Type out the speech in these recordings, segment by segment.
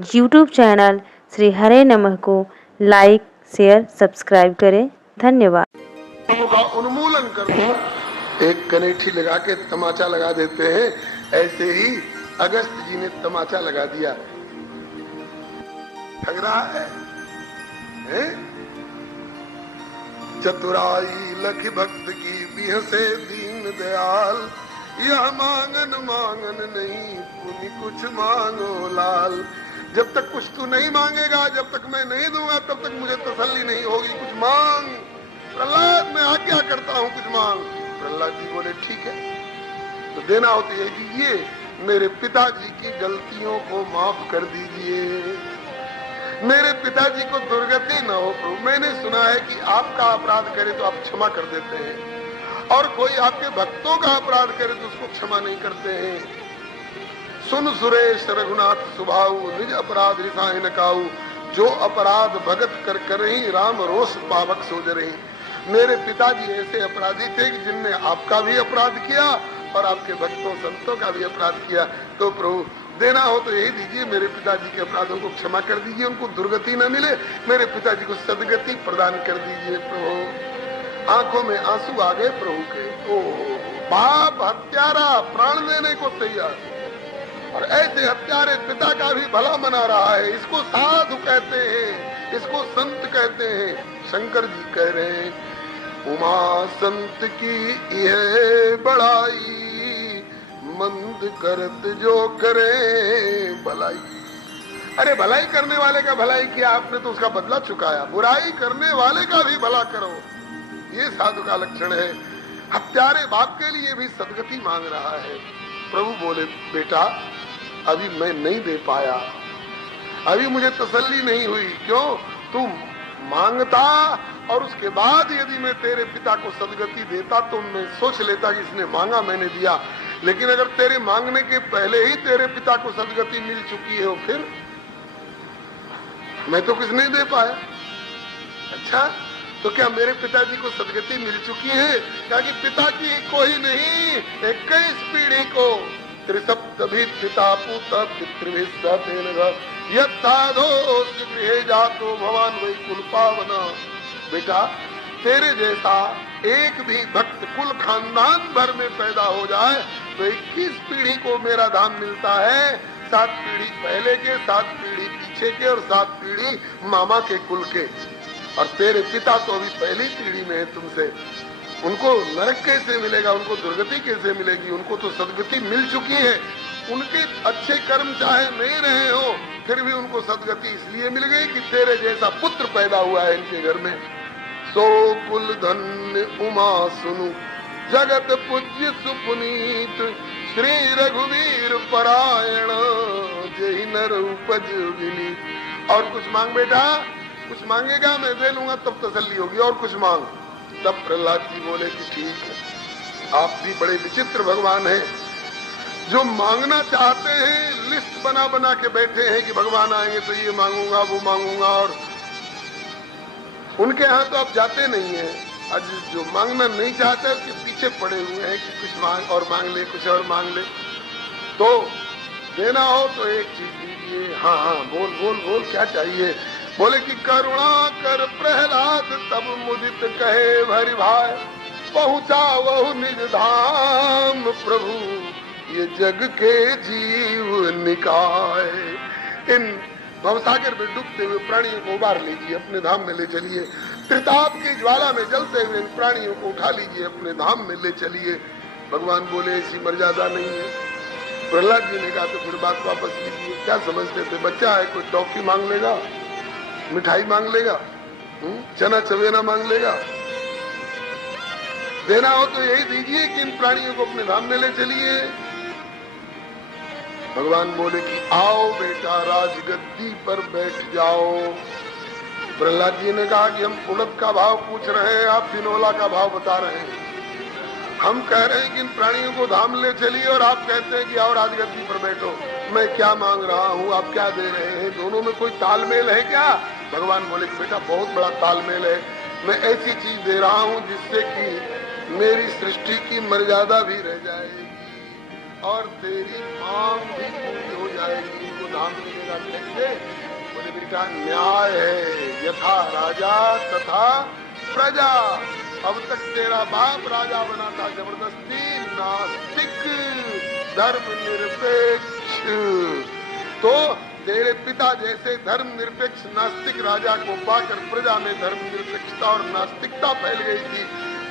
YouTube channel Shri हरे नमः को like, share, subscribe करें। धन्यवाद। का उन्मूलन करना, एक कनेठी लगा के तमाचा लगा देते हैं, ऐसे ही अगस्त जी ने तमाचा लगा दिया। ठग रहा है? चतुराई लख भक्त की बिहसे दीन दयाल, यह मांगन मांगन नहीं पुनि कुछ मांगो लाल। जब तक कुछ तू नहीं मांगेगा, जब तक मैं नहीं दूंगा, तब तक मुझे तसल्ली नहीं होगी। कुछ मांग प्रहलाद, मैं आज्ञा करता हूँ, कुछ मांग। प्रहलाद जी बोले ठीक है, तो देना हो तो ये दीजिए, मेरे पिताजी की गलतियों को माफ कर दीजिए, मेरे पिताजी को दुर्गति न हो प्रभु। मैंने सुना है कि आपका अपराध करे तो आप क्षमा कर देते हैं, और कोई आपके भक्तों का अपराध करे तो उसको क्षमा नहीं करते हैं। सुन सुरेश रघुनाथ सुभाऊ, निज अपराध रिसाए न काऊ, जो अपराध भगत कर करही, राम रोष पावक सोज रही। मेरे पिताजी ऐसे अपराधी थे कि जिनने आपका भी अपराध किया और आपके भक्तों संतों का भी अपराध किया। तो प्रभु देना हो तो यही दीजिए, मेरे पिताजी के अपराधों को क्षमा कर दीजिए, उनको दुर्गति न मिले, मेरे पिताजी को सदगति प्रदान कर दीजिए प्रभु। आंखों में आंसू आ गए प्रभु के। ओ बाप हत्यारा प्राण देने को तैयार, और ऐसे हत्यारे पिता का भी भला मना रहा है। इसको साधु कहते हैं, इसको संत कहते हैं। शंकर जी कह रहे हैं, उमा संत की यह बड़ाई, मंद करत जो करे भलाई। अरे भलाई करने वाले का भलाई किया आपने तो उसका बदला चुकाया, बुराई करने वाले का भी भला करो, ये साधु का लक्षण है। हत्यारे बाप के लिए भी सदगति मांग रहा है। प्रभु बोले बेटा अभी मैं नहीं दे पाया, अभी मुझे तसल्ली नहीं हुई। क्यों? तू मांगता और उसके बाद यदि मैं तेरे पिता को सदगति देता तो मैं सोच लेता कि इसने मांगा मैंने दिया, लेकिन अगर तेरे मांगने के पहले ही तेरे पिता को सदगति मिल चुकी है, फिर मैं तो कुछ नहीं दे पाया। अच्छा, तो क्या मेरे पिताजी को सदगति मिल चुकी है? क्या कि पिता की कोई नहीं, 21 पीढ़ी को त्रिसप्तभि पिता पुत पितृभिः यत्साधोऽस्य गृहे जातो भवान वै कुल पावना। बेटा तेरे जैसा एक भी भक्त कुल खानदान भर में पैदा हो जाए तो 21 पीढ़ी को मेरा धाम मिलता है। 7 पीढ़ी पहले के, 7 पीढ़ी पीछे के और 7 पीढ़ी मामा के कुल के। और तेरे पिता तो अभी पहली पीढ़ी में है तुमसे, उनको नरक कैसे मिलेगा, उनको दुर्गति कैसे मिलेगी? उनको तो सदगति मिल चुकी है। उनके अच्छे कर्म चाहे नहीं रहे हो, फिर भी उनको सदगति इसलिए मिल गई कि तेरे जैसा पुत्र पैदा हुआ है इनके घर में। सो कुल धन्य उमा सुनु, जगत पूज्य सुपुनीत, श्री रघुवीर परायण, जय नर उपज विनीत। और कुछ मांग बेटा, कुछ मांगेगा मैं दे लूंगा, तब तसल्ली होगी। और कुछ मांग। तब प्रहलाद जी बोले कि ठीक है, आप भी बड़े विचित्र भगवान हैं, जो मांगना चाहते हैं लिस्ट बना बना के बैठे हैं कि भगवान आएंगे तो ये मांगूंगा वो मांगूंगा, और उनके यहाँ तो आप जाते नहीं हैं। आज जो मांगना नहीं चाहते उसके पीछे पड़े हुए हैं कि कुछ मांग और मांग ले, कुछ और मांग ले। तो देना हो तो एक चीज दीजिए। हाँ हाँ बोल बोल बोल, क्या चाहिए? बोले कि करुणा कर प्रहलाद तब मुदित कहे भरि भाई, पहुंचा वह निज धाम प्रभु ये जग के जीव निकाय। इन भवसागर में डूबते हुए प्राणियों को उबार लीजिए, अपने धाम में ले चलिए। त्रिताप की ज्वाला में जलते हुए इन प्राणियों को उठा लीजिए, अपने धाम में ले चलिए। भगवान बोले ऐसी मर्यादा नहीं है। प्रहलाद जी ने कहा तो फिर बात वापस लीजिए। क्या समझते थे? बच्चा है, कोई टॉफी मांग लेगा, मिठाई मांग लेगा, चना चवेना मांग लेगा। देना हो तो यही दीजिए कि इन प्राणियों को अपने धाम में ले चलिए। भगवान बोले कि आओ बेटा राजगद्दी पर बैठ जाओ। प्रहलाद जी ने कहा कि हम उड़द का भाव पूछ रहे हैं, आप बिनोला का भाव बता रहे हैं। हम कह रहे हैं कि इन प्राणियों को धाम ले चलिए और आप कहते हैं कि आओ राजगद्दी पर बैठो। मैं क्या मांग रहा हूँ, आप क्या दे रहे हैं? दोनों में कोई तालमेल है क्या? भगवान बोले बेटा बहुत बड़ा तालमेल है। मैं ऐसी चीज दे रहा हूँ जिससे कि मेरी सृष्टि की मर्यादा भी रह जाएगी और तेरी मांग भी पूरी हो जाएगी। वो धाम मिलेगा कैसे? बेटा न्याय है, यथा राजा तथा प्रजा। अब तक तेरा बाप राजा बना था जबरदस्ती, नास्तिक, धर्मनिरपेक्ष। तो तेरे पिता जैसे धर्मनिरपेक्ष नास्तिक राजा को पाकर प्रजा में धर्मनिरपेक्षता और नास्तिकता फैल गई थी।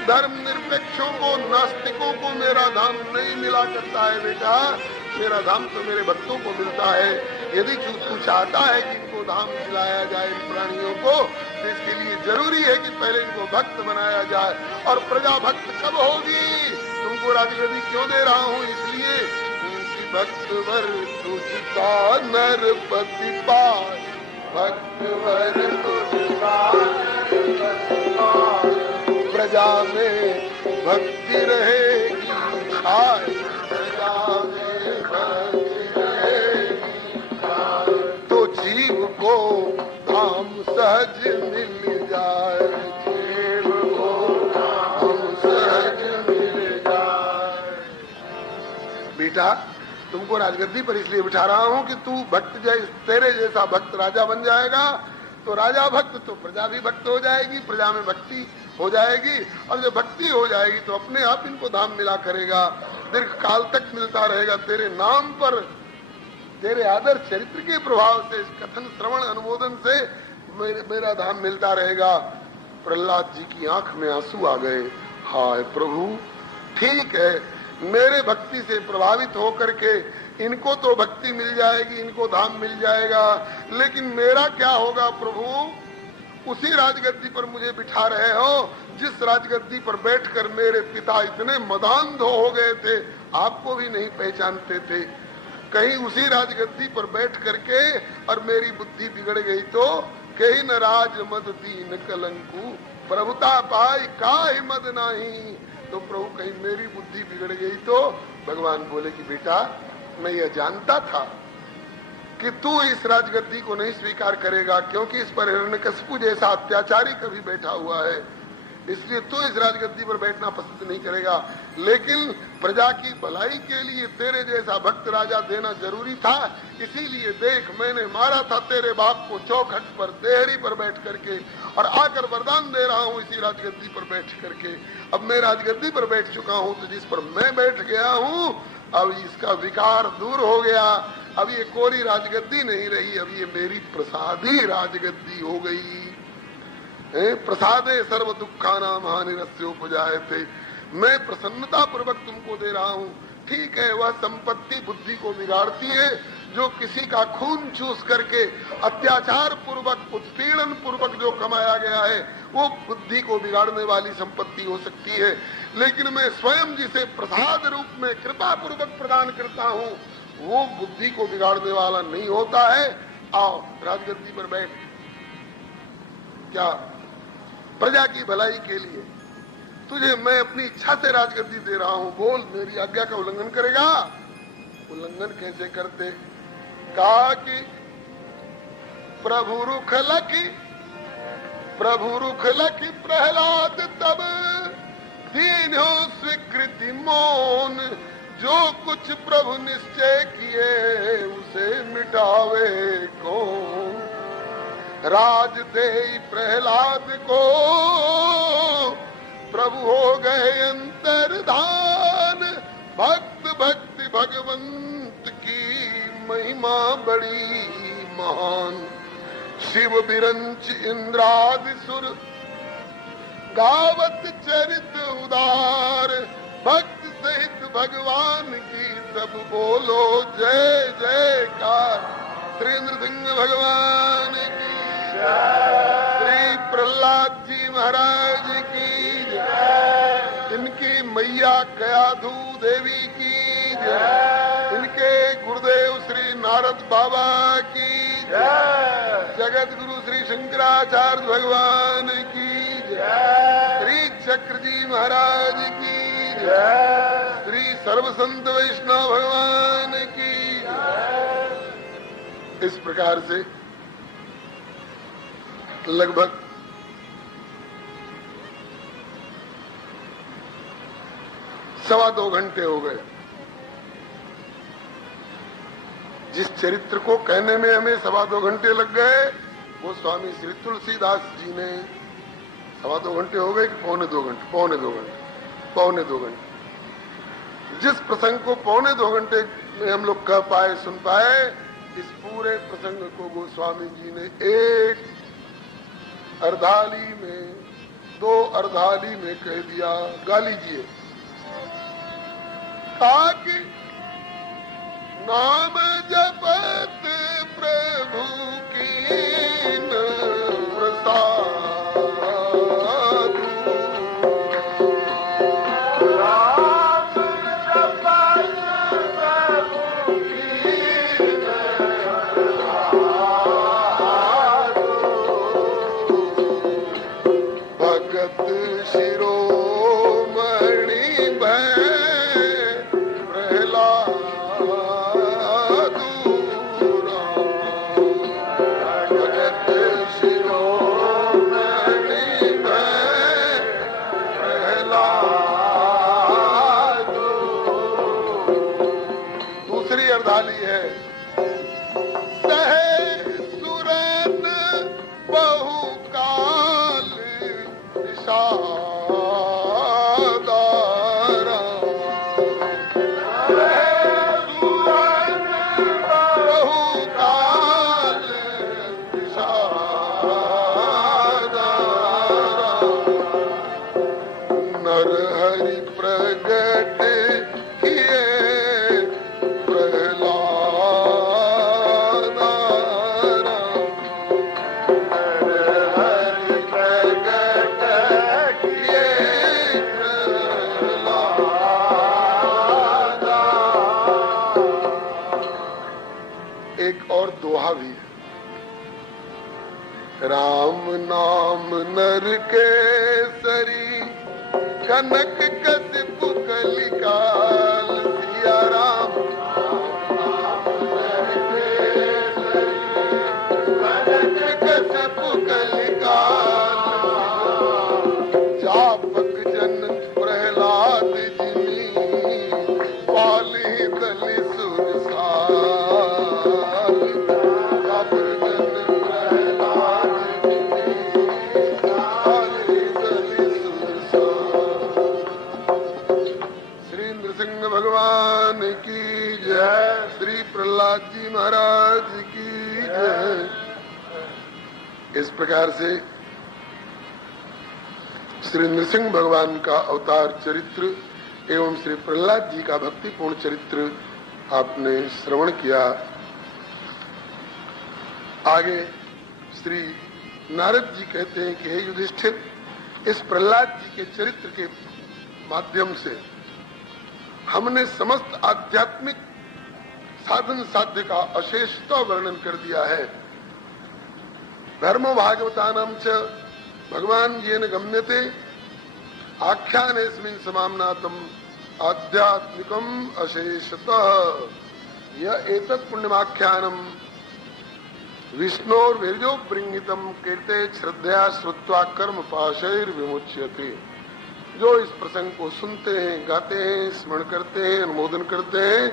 धर्मनिरपेक्षों को, नास्तिकों को मेरा धाम नहीं मिला करता है बेटा, मेरा धाम तो मेरे भक्तों को मिलता है। यदि तू चाहता है कि इनको धाम दिलाया जाए इन प्राणियों को, तो इसके लिए जरूरी है कि पहले इनको भक्त बनाया जाए। और प्रजा भक्त कब होगी? तुमको राजगद्दी क्यों दे रहा हूँ? इसलिए भक्त वर तुझका नरपति पाय, भक्त वर तुझका नरपति पाय, प्रजा में भक्ति रहेगी छाय, प्रजा में भक्ति रहेगी छाय, तो जीव को धाम सहज मिल जाए, जीव को धाम सहज मिल जाए। बेटा तुमको राजगद्दी पर इसलिए बिठा रहा हूँ कि तू भक्त तेरे जैसा भक्त राजा बन जाएगा, तो राजा भक्त तो प्रजा भी भक्त हो जाएगी, प्रजा में भक्ति हो जाएगी, और जब भक्ति हो जाएगी तो अपने आप इनको धाम मिला करेगा, दीर्घ काल तक मिलता रहेगा। तेरे नाम पर, तेरे आदर्श चरित्र के प्रभाव से, कथन श्रवण अनुमोदन से मेरा धाम मिलता रहेगा। प्रहलाद जी की आंख में आंसू आ गए। हाय प्रभु, ठीक है, मेरे भक्ति से प्रभावित होकर के इनको तो भक्ति मिल जाएगी, इनको धाम मिल जाएगा, लेकिन मेरा क्या होगा प्रभु? उसी राजगद्दी पर मुझे बिठा रहे हो जिस राजगद्दी पर बैठकर मेरे पिता इतने मदान्ध हो गए थे, आपको भी नहीं पहचानते थे। कहीं उसी राजगद्दी पर बैठ करके और मेरी बुद्धि बिगड़ गई तो कहीं न राज मद दीन कलंकु, प्रभुता पाई काहि मद नहीं। तो प्रभु कहीं मेरी बुद्धि बिगड़ गई तो भगवान बोले कि बेटा मैं यह जानता था कि तू इस राजगद्दी को नहीं स्वीकार करेगा, क्योंकि इस पर हिरण्यकशिपु जैसा अत्याचारी कभी बैठा हुआ है, इसलिए तू इस राजगद्दी पर बैठना पसंद नहीं करेगा। लेकिन प्रजा की भलाई के लिए तेरे जैसा भक्त राजा देना जरूरी था, इसीलिए देख मैंने मारा था तेरे बाप को चौखट पर, देहरी पर बैठ करके, और आकर वरदान दे रहा हूँ इसी राजगद्दी पर बैठ करके। अब मैं राजगद्दी पर बैठ चुका हूँ, तो जिस पर मैं बैठ गया हूँ अब इसका विकार दूर हो गया। अब ये कोरी राजगद्दी नहीं रही, अब ये मेरी प्रसादी राजगद्दी हो गई। प्रसादे सर्व दुखानाम हानिरस्योपजायते, मैं प्रसन्नता पूर्वक तुमको दे रहा हूँ। ठीक है, वह संपत्ति बुद्धि को बिगाड़ती है, जो किसी का खून चूस करके अत्याचार पूर्वक, उत्पीड़न पूर्वक जो कमाया गया है वो बुद्धि को बिगाड़ने वाली संपत्ति हो सकती है। लेकिन मैं स्वयं जिसे प्रसाद रूप में कृपा पूर्वक प्रदान करता हूँ वो बुद्धि को बिगाड़ने वाला नहीं होता है। आओ राजगद्दी पर बैठ, क्या प्रजा की भलाई के लिए तुझे मैं अपनी इच्छा से राजगद्दी दे रहा हूँ, बोल मेरी आज्ञा का उल्लंघन करेगा? उल्लंघन कैसे करते? कहा कि प्रभु रुख लखी प्रहलाद तब दीन हो स्वीकृति मौन, जो कुछ प्रभु निश्चय किए उसे मिटावे कौन। राज दे प्रहलाद को प्रभु हो गए अंतर्धान, भक्त भक्ति भगवंत की महिमा बड़ी महान। शिव बिरंच इंद्रादि सुर गावत चरित उदार, भक्त सहित भगवान की सब बोलो जय जयकार। श्री नृसिंह भगवान की जय, श्री प्रहलाद जी महाराज की जय, इनकी मैया कयाधु देवी की जय, इनके गुरुदेव श्री नारद बाबा की जय, जगत गुरु श्री शंकराचार्य भगवान की जय, श्री चक्र जी महाराज की जय, श्री सर्व संत वैष्णव भगवान की जय। इस प्रकार से लगभग सवा 2 घंटे हो गए। जिस चरित्र को कहने में हमें सवा 2 घंटे लग गए, गोस्वामी श्री तुलसीदास जी ने 2.25 घंटे हो गए कि पौने 2 घंटे जिस प्रसंग को 2.25 घंटे में हम लोग कह पाए, सुन पाए, इस पूरे प्रसंग को गोस्वामी जी ने एक अर्धाली में, 2 अर्धाली में कह दिया। गा लीजिए। ताकि नाम जपत प्रभु की प्रसाद, नाम जपत प्रभु की प्रसाद, भगत शिरोमणि भय राम नाम नर केसरी, कनक कसिप कलिकाल। सिया राम नाम नर केसरी, कनक कसिप कलिकाल। जापक जन प्रहलाद जिनी, पाली दलि सुरसाल। जापक जन प्रहलाद भगवान की जय। श्री प्रहलाद जी महाराज की जय। इस प्रकार से श्री नृसिंह भगवान का अवतार चरित्र एवं श्री प्रहलाद जी का भक्तिपूर्ण चरित्र आपने श्रवण किया। आगे श्री नारद जी कहते हैं कि हे युधिष्ठिर, इस प्रहलाद जी के चरित्र के माध्यम से हमने समस्त आध्यात्मिक साधन साध्य का अशेषता वर्णन कर दिया है। धर्म भागवतानां च भगवान येन गम्यते, आख्यानेस्मिन् समाम्नातम् आध्यात्मिकम् अशेषतः। यह एतत् पुण्यमाख्यानम् विष्णोर्वीर्योपृंगितम् कीर्ते श्रद्धया श्रुत्वा कर्म पाशैर विमुच्यते। जो इस प्रसंग को सुनते हैं, गाते हैं, स्मरण करते हैं, अनुमोदन करते हैं,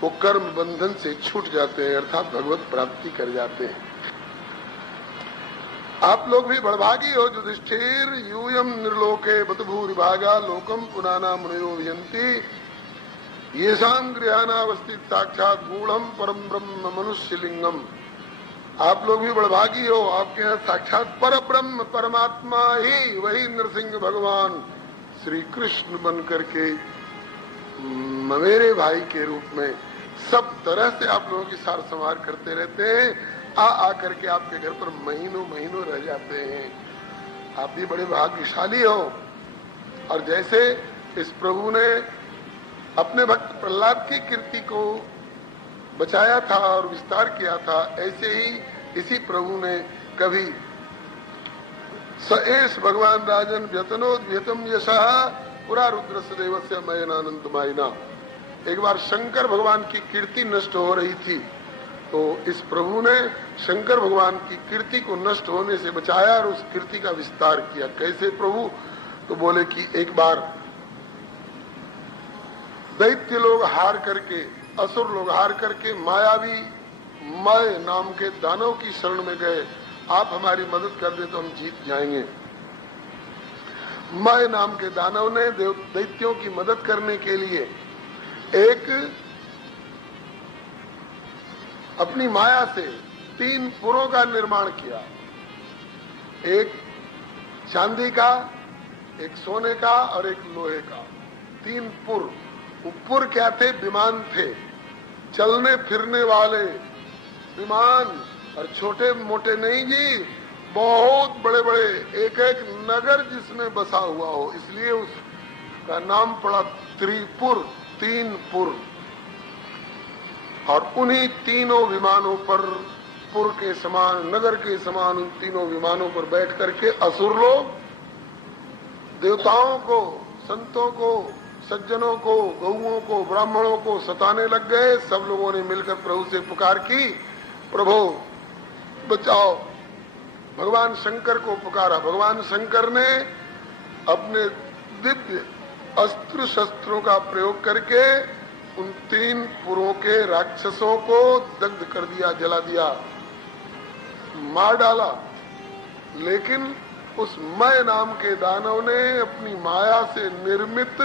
वो कर्म बंधन से छूट जाते हैं, अर्थात भगवत प्राप्ति कर जाते हैं। आप लोग भी बड़भागी हो युधिष्ठिर। यूयम निर्लोके बत भूरिभागा लोकम पुनाना मुनयो वियन्ति, येषां गृहानावस्थित साक्षात गूढ़म परम ब्रह्म मनुष्य लिंगम। आप लोग भी बड़भागी हो, आपके यहाँ साक्षात पर ब्रह्म परमात्मा ही, वही नरसिंह भगवान श्री कृष्ण बन करके मेरे भाई के रूप में सब तरह से आप लोगों की सार संवार करते रहते हैं। आ करके आपके घर पर महीनों महीनों रह जाते हैं। आप भी बड़े भाग्यशाली हो। और जैसे इस प्रभु ने अपने भक्त प्रहलाद की कीर्ति को बचाया था और विस्तार किया था, ऐसे ही इसी प्रभु ने कभी सएष भगवान राजन व्यतनोद्यतम यशः पुरा रुद्रस्य देवस्य मयनानंदमायिना। एक बार शंकर भगवान की कीर्ति नष्ट हो रही थी, तो इस प्रभु ने शंकर भगवान की कीर्ति को नष्ट होने से बचाया और उस कीर्ति का विस्तार किया। कैसे प्रभु? तो बोले कि एक बार दैत्य लोग हार करके, असुर लोग हार करके मायावी मय नाम के दानव की शरण में गए। आप हमारी मदद कर दे तो हम जीत जाएंगे। मय नाम के दानव ने दैत्यों की मदद करने के लिए एक अपनी माया से 3 पुरों का निर्माण किया, एक चांदी का, एक सोने का और एक लोहे का। 3 पुर। पुर क्या थे? विमान थे, चलने फिरने वाले विमान, और छोटे मोटे नहीं जी, बहुत बड़े बड़े, एक एक नगर जिसमें बसा हुआ हो, इसलिए उसका नाम पड़ा त्रिपुर, 3 पुर। और उन्हीं तीनों विमानों पर, पुर के समान, नगर के समान, उन तीनों विमानों पर बैठ करके असुर लोग देवताओं को, संतों को, सज्जनों को, गौओं को, ब्राह्मणों को सताने लग गए। सब लोगों ने मिलकर प्रभु से पुकार की, प्रभु बचाओ। भगवान शंकर को पुकारा। भगवान शंकर ने अपने दिव्य अस्त्र शस्त्रों का प्रयोग करके उन 3 पुरों के राक्षसों को दग्ध कर दिया, जला दिया, मार डाला। लेकिन उस मय नाम के दानव ने अपनी माया से निर्मित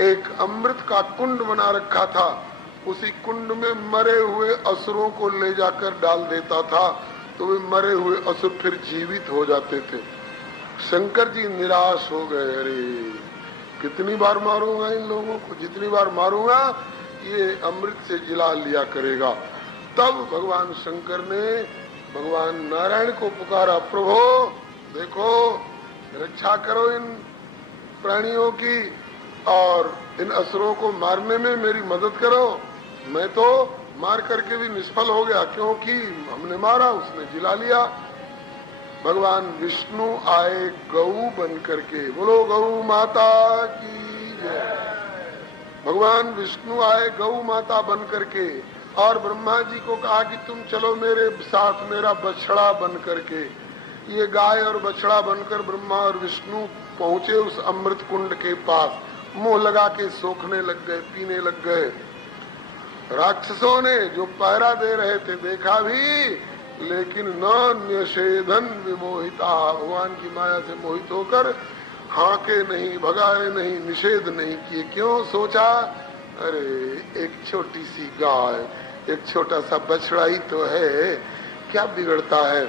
एक अमृत का कुंड बना रखा था। उसी कुंड में मरे हुए असुरों को ले जाकर डाल देता था, तो वे मरे हुए असुर फिर जीवित हो जाते थे। शंकर जी निराश हो गए, अरे कितनी बार मारूंगा इन लोगों को, जितनी बार मारूंगा ये अमृत से जिला लिया करेगा। तब भगवान शंकर ने भगवान नारायण को पुकारा, प्रभु देखो रक्षा करो इन प्राणियों की और इन असुरों को मारने में मेरी मदद करो। मैं तो मार करके भी निष्फल हो गया, क्योंकि हमने मारा, उसने जिला लिया। भगवान विष्णु आए गौ बन करके, बोलो गौ माता की जय। भगवान विष्णु आए गौ माता बन करके और ब्रह्मा जी को कहा कि तुम चलो मेरे साथ, मेरा बछड़ा बन करके। ये गाय और बछड़ा बनकर ब्रह्मा और विष्णु पहुंचे उस अमृत कुंड के पास, मुंह लगा के सोखने लग गए, पीने लग गए। राक्षसों ने जो पहरा दे रहे थे देखा भी, लेकिन न निषेधन विमोहिता, भगवान की माया से मोहित होकर हाके नहीं, भगाए नहीं, निषेध नहीं किए। क्यों? सोचा अरे एक छोटी सी गाय, एक छोटा सा बछड़ा ही तो है, क्या बिगड़ता है,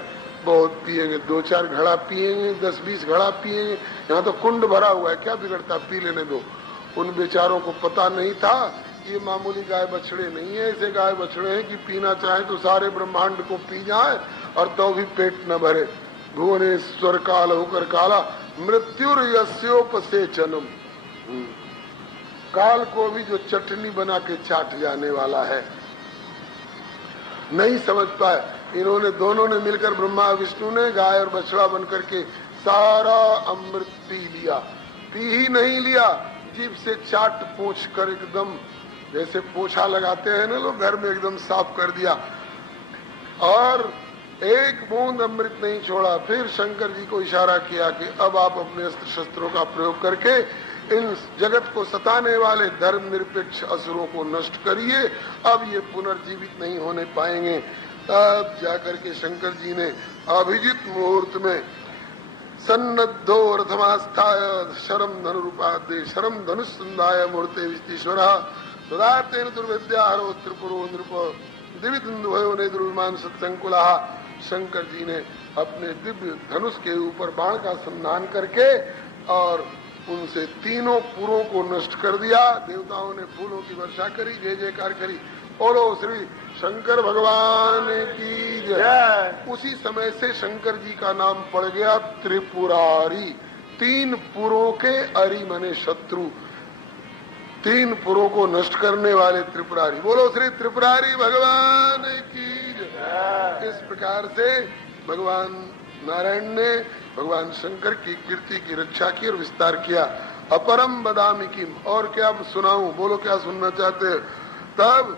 बहुत पिएंगे, 2-4 घड़ा पिएंगे, 10-20 घड़ा पिएंगे, यहाँ तो कुंड भरा हुआ है, क्या बिगड़ता, पी लेने दो। उन बेचारों को पता नहीं था ये मामूली गाय बछड़े नहीं है, ऐसे गाय बछड़े हैं कि पीना चाहे तो सारे ब्रह्मांड को पी जाए और तो भी पेट न भरे। भुवनेश्वर काल होकर काला, मृत्युर यस्योपसेचनम, काल को भी जो चटनी बना के चाट जाने वाला है। नहीं समझ पाए, इन्होंने दोनों ने मिलकर, ब्रह्मा विष्णु ने गाय और बछड़ा बनकर के सारा अमृत पी लिया। पी ही नहीं लिया, जीभ से चाट पोंछ कर एकदम, जैसे पोछा लगाते हैं ना लोग घर में, एकदम साफ कर दिया और एक बूंद अमृत नहीं छोड़ा। फिर शंकर जी को इशारा किया कि अब आप अपने अस्त्र शस्त्रों का प्रयोग करके इन जगत को सताने वाले धर्म निरपेक्ष असुरों को नष्ट करिए, अब ये पुनर्जीवित नहीं होने पाएंगे। तब जाकर के शंकर जी ने अभिजित मुहूर्त में सन्नद्धो रथमास्थाय शरम धनुरूपादे शरम धनुषंदाय मूर्ते विस्तीश्वरः तदातेन दुर्विद्याहरो त्रिपुरो नृप दिविदुन्दुभयो ने दुर्विमान सत्संकुलः। शंकर जी ने अपने दिव्य धनुष के ऊपर बाण का संधान करके और उनसे तीनों पुरों को नष्ट कर दिया। देवताओं ने फूलों की वर्षा करी, जय जयकार करी, बोलो श्री शंकर भगवान की जय। उसी समय से शंकर जी का नाम पड़ गया त्रिपुरारी। 3 पुरों के अरि मने शत्रु, 3 पुरों को नष्ट करने वाले त्रिपुरारी। बोलो श्री त्रिपुरारी भगवान की जय। इस प्रकार से भगवान नारायण ने भगवान शंकर की कीर्ति की रक्षा की और विस्तार किया। अपरम बदामी किम, और क्या सुनाऊं, बोलो क्या सुनना चाहते हैं। तब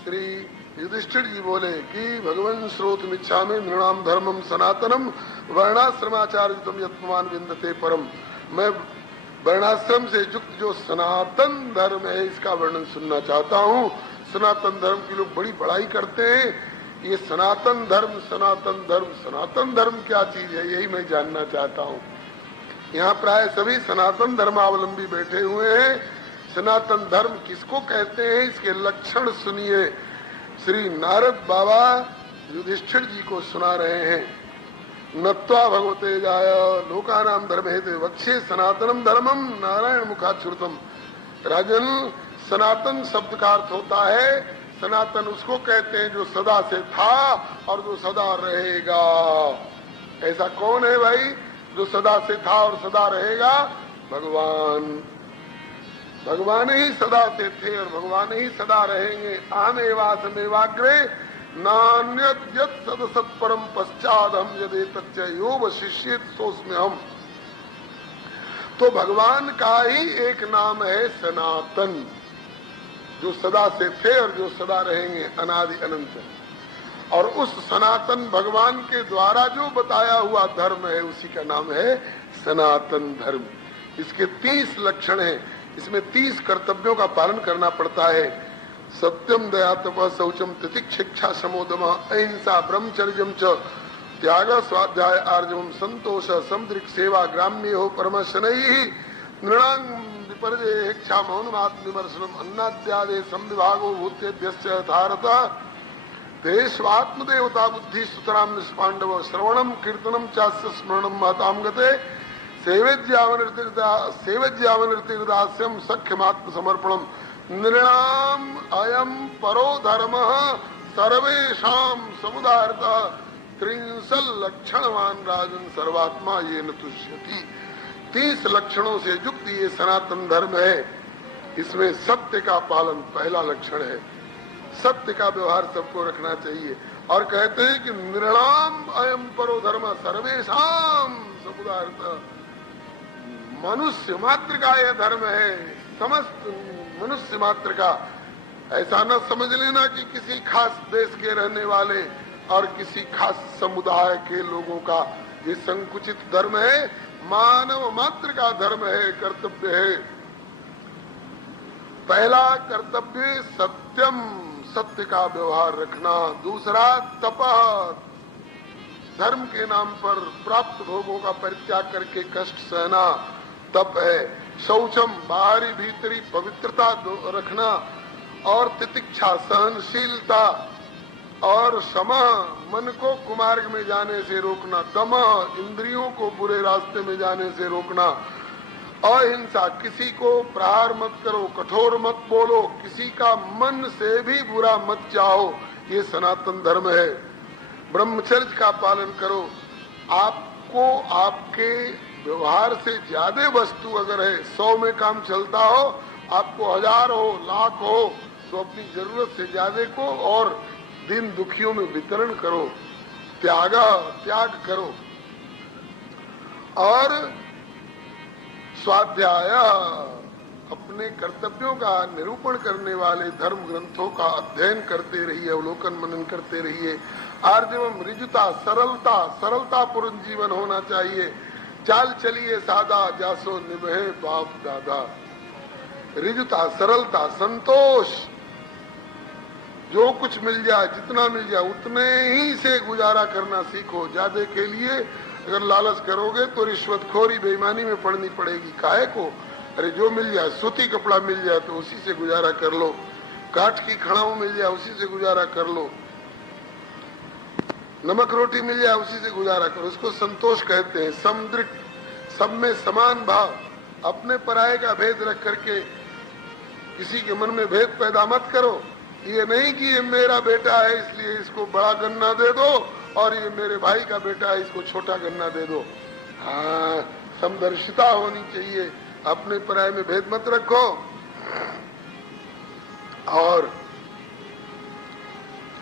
श्री युधिष्ठिर जी बोले कि भगवान स्रोत मिच्छा में नृणाम धर्मम सनातनम वर्णाश्रमाचार्यतम यत्मान विन्दते परम। मैं वर्णाश्रम से युक्त जो सनातन धर्म है इसका वर्णन सुनना चाहता हूँ। सनातन धर्म की लोग बड़ी बड़ाई करते हैं ये सनातन धर्म, सनातन धर्म, सनातन धर्म क्या चीज है, यही मैं जानना चाहता हूँ। यहाँ प्राय सभी सनातन धर्मावलंबी बैठे हुए हैं। सनातन धर्म किसको कहते हैं, इसके लक्षण सुनिए। श्री नारद बाबा युधिष्ठिर जी को सुना रहे हैं। नत्वा भगवते जाय लोकानाम धर्मेते वक्षे सनातनम धर्मम नारायण मुखाच्छ्रुतम। राजन, सनातन शब्द का अर्थ होता है, सनातन उसको कहते हैं जो सदा से था और जो सदा रहेगा। ऐसा कौन है भाई जो सदा से था और सदा रहेगा? भगवान। भगवान ही सदा से थे और भगवान ही सदा रहेंगे। अहमेवासमेवाग्रे नान्यत् यत् सदसत् परम पश्चाद हम यदि तच्च यो वशिष्येत सोस्म्य हम। तो भगवान का ही एक नाम है सनातन, जो सदा से थे और जो सदा रहेंगे, अनादि अनंत। और उस सनातन भगवान के द्वारा जो बताया हुआ धर्म है उसी का नाम है सनातन धर्म। इसके 30 लक्षण हैं, इसमें 30 कर्तव्यों का पालन करना पड़ता है। सत्यम दया तप शौचम तितिक्षिक्षा समोदम अहिंसा ब्रह्मचर्यम च त्याग स्वाध्याय आर्जवम संतोष समुद्रिक सेवा ग्राम्य हो परम शनैः नृणां विपर्जय इच्छा मौनमात्मविमर्शनम अन्नाद्यादे संविभागो भूतेभ्यश्च यथारता देशवात्म देवता बुद्धि सुतराम निष्पांडव श्रवणम कीर्तनम चास्य स्मरणम महताम गते सेवज्यावनिर्तिर्दास्यम सख्यमात्म समर्पणम नृणाम अयम परो धर्म सर्वेषां समुदायता 30 लक्षणवान राजन सर्वात्मा ये न तुष्यति। 30 लक्षणों से युक्त ये सनातन धर्म है। इसमें सत्य का पालन पहला लक्षण है। सत्य का व्यवहार सबको रखना चाहिए। और कहते हैं कि नृणाम अयम परो धर्म सर्वेषां समुदायता, मनुष्य मात्र का यह धर्म है, समस्त मनुष्य मात्र का। ऐसा न समझ लेना कि किसी खास देश के रहने वाले और किसी खास समुदाय के लोगों का ये संकुचित धर्म है। मानव मात्र का धर्म है, कर्तव्य है। पहला कर्तव्य सत्यम, सत्य का व्यवहार रखना। दूसरा तपः, धर्म के नाम पर प्राप्त भोगों का परित्याग करके कष्ट सहना, तप है। शौचम, बाहरी भीतरी पवित्रता रखना। और तितिक्षा, सहनशीलता। और क्षमा, मन को कुमार्ग में जाने से रोकना। दमः, इंद्रियों को बुरे रास्ते में जाने से रोकना। अहिंसा, किसी को प्रहार मत करो, कठोर मत बोलो, किसी का मन से भी बुरा मत चाहो, ये सनातन धर्म है। ब्रह्मचर्य का पालन करो। आपको आपके व्यवहार से ज्यादा वस्तु अगर है, 100 में काम चलता हो, आपको 1000 हो, लाख हो, तो अपनी जरूरत से ज्यादा को और दिन दुखियों में वितरण करो। त्याग करो। और स्वाध्याय, अपने कर्तव्यों का निरूपण करने वाले धर्म ग्रंथों का अध्ययन करते रहिए, अवलोकन मनन करते रहिए। आर्जवम, ऋजुता, सरलता पूर्ण जीवन होना चाहिए। चाल चलिए सादा, जासो निभे बाप दादा। ऋजुता, सरलता, संतोष। जो कुछ मिल जाए, जितना मिल जाए उतने ही से गुजारा करना सीखो। ज्यादा के लिए अगर लालच करोगे तो रिश्वतखोरी बेईमानी में पड़नी पड़ेगी। काहे को? अरे जो मिल जाए, सूती कपड़ा मिल जाए तो उसी से गुजारा कर लो। काठ की खड़ाऊ मिल जाए उसी से गुजारा कर लो। नमक रोटी मिल जाए उसी से गुजारा करो। उसको संतोष कहते हैं। समुद्रिक, सब में समान भाव। अपने पराये का भेद रख करके किसी के मन में भेद पैदा मत करो। ये नहीं कि ये मेरा बेटा है इसलिए इसको बड़ा गन्ना दे दो और ये मेरे भाई का बेटा है इसको छोटा गन्ना दे दो। हाँ, समदर्शिता होनी चाहिए। अपने पराये में भेद मत रखो। और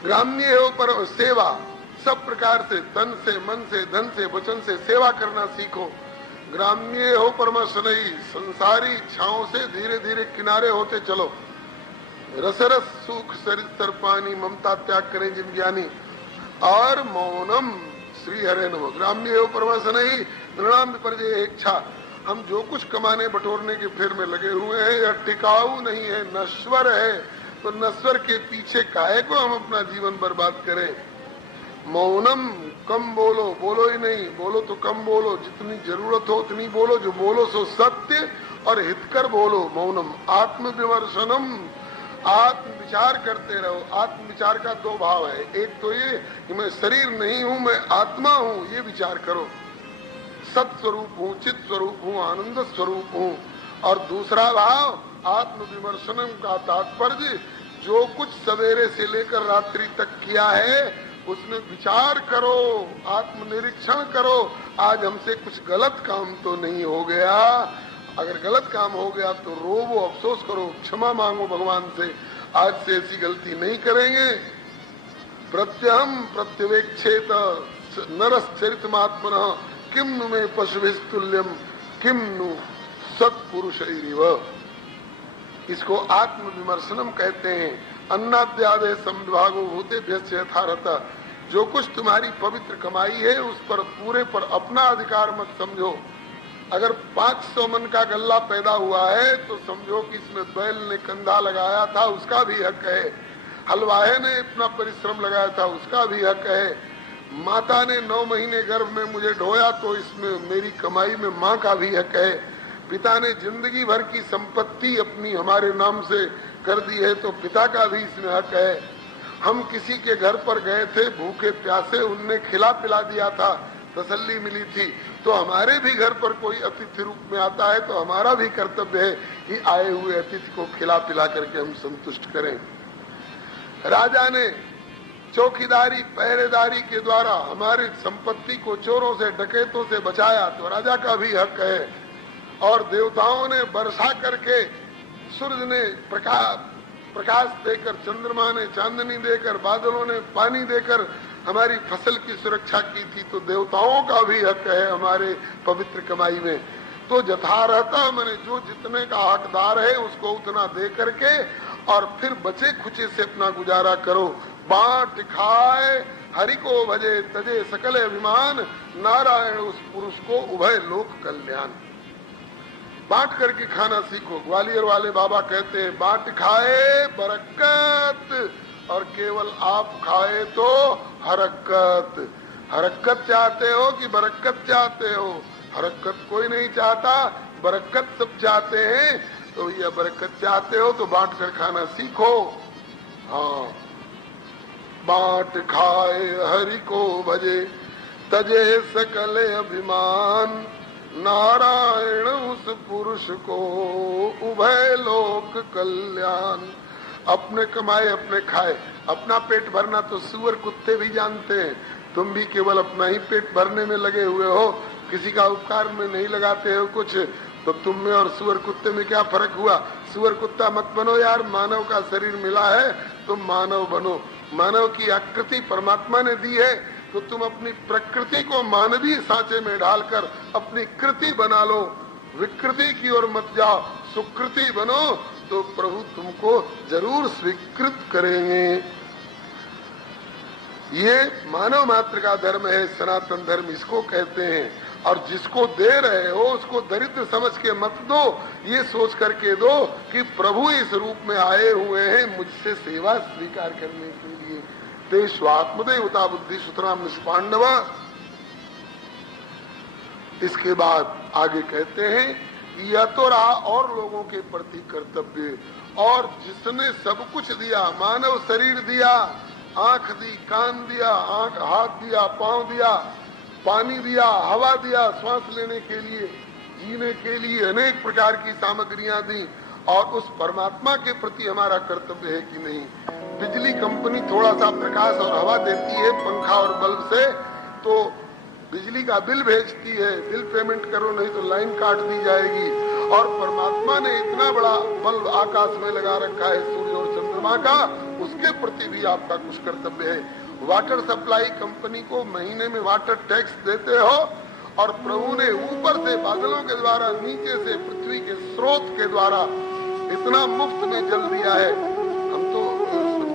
ग्राम्य हो पर सेवा, सब प्रकार से, तन से, मन से, धन से, वचन से सेवा करना सीखो। ग्राम्य हो परमश नहीं, संसारी इच्छाओं से धीरे धीरे किनारे होते चलो। रसरस सुख सरिस्तर पानी, ममता त्याग करें जिन ज्ञानी। और मौनम, श्री हरे नमः। ग्राम्य हो परमश नहीं, नृणाम विपर्जय इच्छा। हम जो कुछ कमाने बटोरने के फेर में लगे हुए हैं, यह टिकाऊ नहीं है, नश्वर है। तो नश्वर के पीछे काहे को हम अपना जीवन बर्बाद करें। मौनम, कम बोलो, बोलो ही नहीं, बोलो तो कम बोलो, जितनी जरूरत हो उतनी बोलो, जो बोलो सो सत्य और हितकर बोलो। मौनम आत्म विमर्शनम, आत्म विचार करते रहो। आत्म विचार का दो भाव है, एक तो ये कि मैं शरीर नहीं हूँ, मैं आत्मा हूँ, ये विचार करो, सत स्वरूप हूँ, चित स्वरूप हूँ, आनंद स्वरूप हूँ। और दूसरा भाव आत्म विमर्शनम का तात्पर्य जो कुछ सवेरे से लेकर रात्रि तक किया है उसमें विचार करो, आत्मनिरीक्षण करो, आज हमसे कुछ गलत काम तो नहीं हो गया। अगर गलत काम हो गया तो रोवो, अफसोस करो, क्षमा मांगो भगवान से, आज से ऐसी गलती नहीं करेंगे। प्रत्यहम प्रत्यवेक्षेत नरश्चरितमात्मनः किम नु में पशुभिस्तुल्यम किम नु सत्पुरुषैरिव। इसको आत्म विमर्शनम कहते हैं। अन्नाद्यादे संविभागो भूतेभ्यस्य यथारता, जो कुछ तुम्हारी पवित्र कमाई है उस पर पूरे पर अपना अधिकार मत समझो। अगर 500 मन का गल्ला पैदा हुआ है तो समझो कि इसमें बैल ने कंधा लगाया था, उसका भी हक है। हलवाहे ने अपना परिश्रम लगाया था, उसका भी हक है। माता ने 9 महीने गर्भ में मुझे ढोया तो इसमें मेरी कमाई में माँ का भी हक है। पिता ने जिंदगी भर की संपत्ति अपनी हमारे नाम से कर दी है तो पिता का भी इसमें हक है। हम किसी के घर पर गए थे भूखे प्यासे, उनने खिला पिला दिया था, तसल्ली मिली थी, तो हमारे भी घर पर कोई अतिथि रूप में आता है तो हमारा भी कर्तव्य है कि आए हुए अतिथि को खिला पिला करके हम संतुष्ट करें। राजा ने चौकीदारी पहरेदारी के द्वारा हमारी संपत्ति को चोरों से डकैतों से बचाया तो राजा का भी हक है। और देवताओं ने वर्षा करके, सूर्य ने प्रकाश देकर, चंद्रमा ने चांदनी देकर, बादलों ने पानी देकर हमारी फसल की सुरक्षा की थी, तो देवताओं का भी हक है हमारे पवित्र कमाई में। तो यथारहता मैंने जो जितने का हकदार है उसको उतना दे करके और फिर बचे खुचे से अपना गुजारा करो। बांट खाए हरि को भजे तजे सकल अभिमान, नारायण उस पुरुष को उभय लोक कल्याण। बांट करके खाना सीखो। ग्वालियर वाले बाबा कहते हैं बांट खाए बरकत और केवल आप खाए तो हरकत। हरकत चाहते हो कि बरकत चाहते हो? हरकत कोई नहीं चाहता, बरकत सब चाहते हैं। तो ये बरकत चाहते हो तो बांट कर खाना सीखो। हाँ, बांट खाए हरि को भजे तजे सकल अभिमान, नारायण उस पुरुष को उभय लोक कल्याण। अपने कमाए अपने खाए, अपना पेट भरना तो सुअर कुत्ते भी जानते हैं। तुम भी केवल अपना ही पेट भरने में लगे हुए हो, किसी का उपकार में नहीं लगाते हो कुछ। तो तुम में और सुअर कुत्ते में क्या फर्क हुआ? सुअर कुत्ता मत बनो यार, मानव का शरीर मिला है, तुम मानव बनो। मानव की आकृति परमात्मा ने दी है तो तुम अपनी प्रकृति को मानवीय सांचे में डालकर अपनी कृति बना लो। विकृति की ओर मत जाओ, सुकृति बनो तो प्रभु तुमको जरूर स्वीकृत करेंगे। ये मानव मात्र का धर्म है, सनातन धर्म इसको कहते हैं। और जिसको दे रहे हो उसको दरिद्र समझ के मत दो, ये सोच करके दो कि प्रभु इस रूप में आए हुए हैं मुझसे सेवा स्वीकार करने के लिए। ते स्वात्मदेवता बुद्धि सुतराम निष्पांडव। इसके बाद आगे कहते हैं यह तो रहा और लोगों के प्रति कर्तव्य। और जिसने सब कुछ दिया, मानव शरीर दिया, आंख दी, कान दिया, हाथ दिया, पांव दिया, पानी दिया, हवा दिया, श्वास लेने के लिए, जीने के लिए अनेक प्रकार की सामग्रियां दी, और उस परमात्मा के प्रति हमारा कर्तव्य है कि नहीं। बिजली कंपनी थोड़ा सा प्रकाश और हवा देती है पंखा और बल्ब से, तो बिजली का बिल भेजती है, बिल पेमेंट करो नहीं तो लाइन काट दी जाएगी। और परमात्मा ने इतना बड़ा बल्ब आकाश में लगा रखा है सूर्य और चंद्रमा का, उसके प्रति भी आपका कुछ कर्तव्य है। वाटर सप्लाई कंपनी को महीने में वाटर टैक्स देते हो, और प्रभु ने ऊपर से बादलों के द्वारा, नीचे से पृथ्वी के स्रोत के द्वारा इतना मुफ्त में जल दिया है। हम तो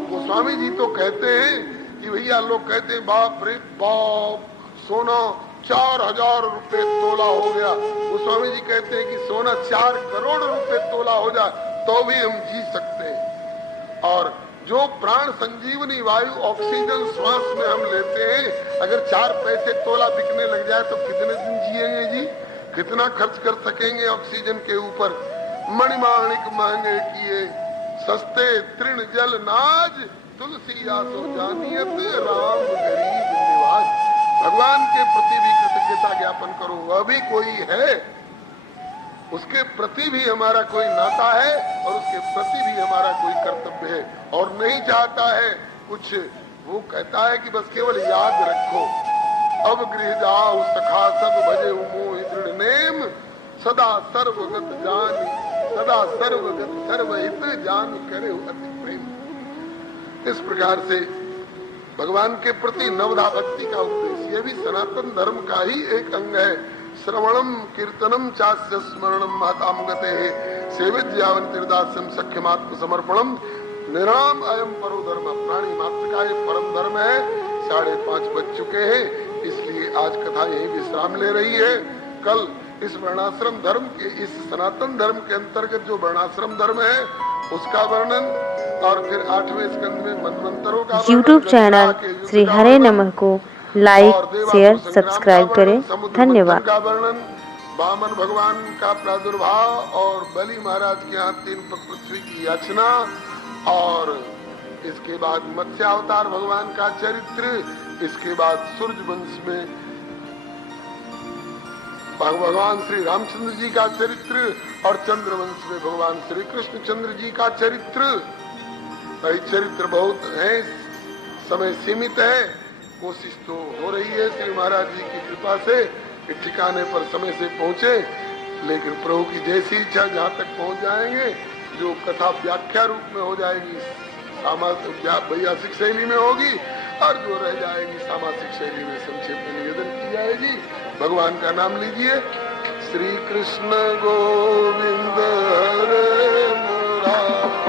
गोस्वामी जी तो कहते हैं कि भैया, लोग कहते हैं बाप रे बाप सोना 4000 रुपए तोला हो गया। गोस्वामी जी कहते हैं कि सोना 4 करोड़ रुपए तोला हो जाए तो भी हम जी सकते हैं। और जो प्राण संजीवनी वायु ऑक्सीजन श्वास में हम लेते हैं, अगर 4 पैसे तोला बिकने लग जाए तो कितने दिन जिएंगे जी? कितना खर्च कर सकेंगे ऑक्सीजन के ऊपर? मणिमाणिक महंगे किए सस्ते, तृण जल नाज, तुलसी आसो जानियत, राम गरीब निवाज। भगवान के प्रति भी कृतज्ञता ज्ञापन करो। वह भी कोई है, उसके प्रति भी हमारा कोई नाता है और उसके प्रति भी हमारा कोई कर्तव्य है। और नहीं चाहता है कुछ, वो कहता है कि बस केवल याद रखो। अब गृह जाओ सखा सब भजे मोहि दृढ़ नेम, सदा सर्वगत जान, सदा सर्वगत सर्वहित जान करे अति प्रेम। इस प्रकार से भगवान के प्रति नवधा भक्ति का उपदेश, ये भी सनातन धर्म का ही एक अंग है। श्रवणम कीर्तनम चास्य स्मरणम महताम गते सेवित यावन तीर्दास्यम सख्यमात्म समर्पणम निराम अयम परो धर्म। प्राणी मात्र का ये परम धर्म है। 5:30 बज चुके हैं, इसलिए आज कथा यही विश्राम ले रही है। कल इस वर्णाश्रम धर्म के, इस सनातन धर्म के अंतर्गत जो वर्णाश्रम धर्म है उसका वर्णन, और फिर 8वें स्कंद में मनवंतरों का यूट्यूब चैनल श्री हरे नमः को लाइक शेयर सब्सक्राइब करें। धन्यवाद। का वर्णन, वामन भगवान का प्रादुर्भाव और बलि महाराज के यहाँ 3 पृथ्वी की याचना, और इसके बाद मत्स्य अवतार भगवान का चरित्र, इसके बाद सूर्य वंश में भगवान श्री रामचंद्र जी का चरित्र, और चंद्रवंश में भगवान श्री कृष्ण चंद्र जी का चरित्र। भाई चरित्र बहुत है, समय सीमित है, कोशिश तो हो रही है श्री महाराज जी की कृपा से कि ठिकाने पर समय से पहुंचे, लेकिन प्रभु की जैसी इच्छा जहाँ तक पहुंच जाएंगे। जो कथा व्याख्या रूप में हो जाएगी वैयासिक शैली में होगी, और जो रह जाएगी सामासिक शैली में संक्षेप में निवेदन की जाएगी। भगवान का नाम लीजिए। श्री कृष्ण गोविंद हरे मुरारी,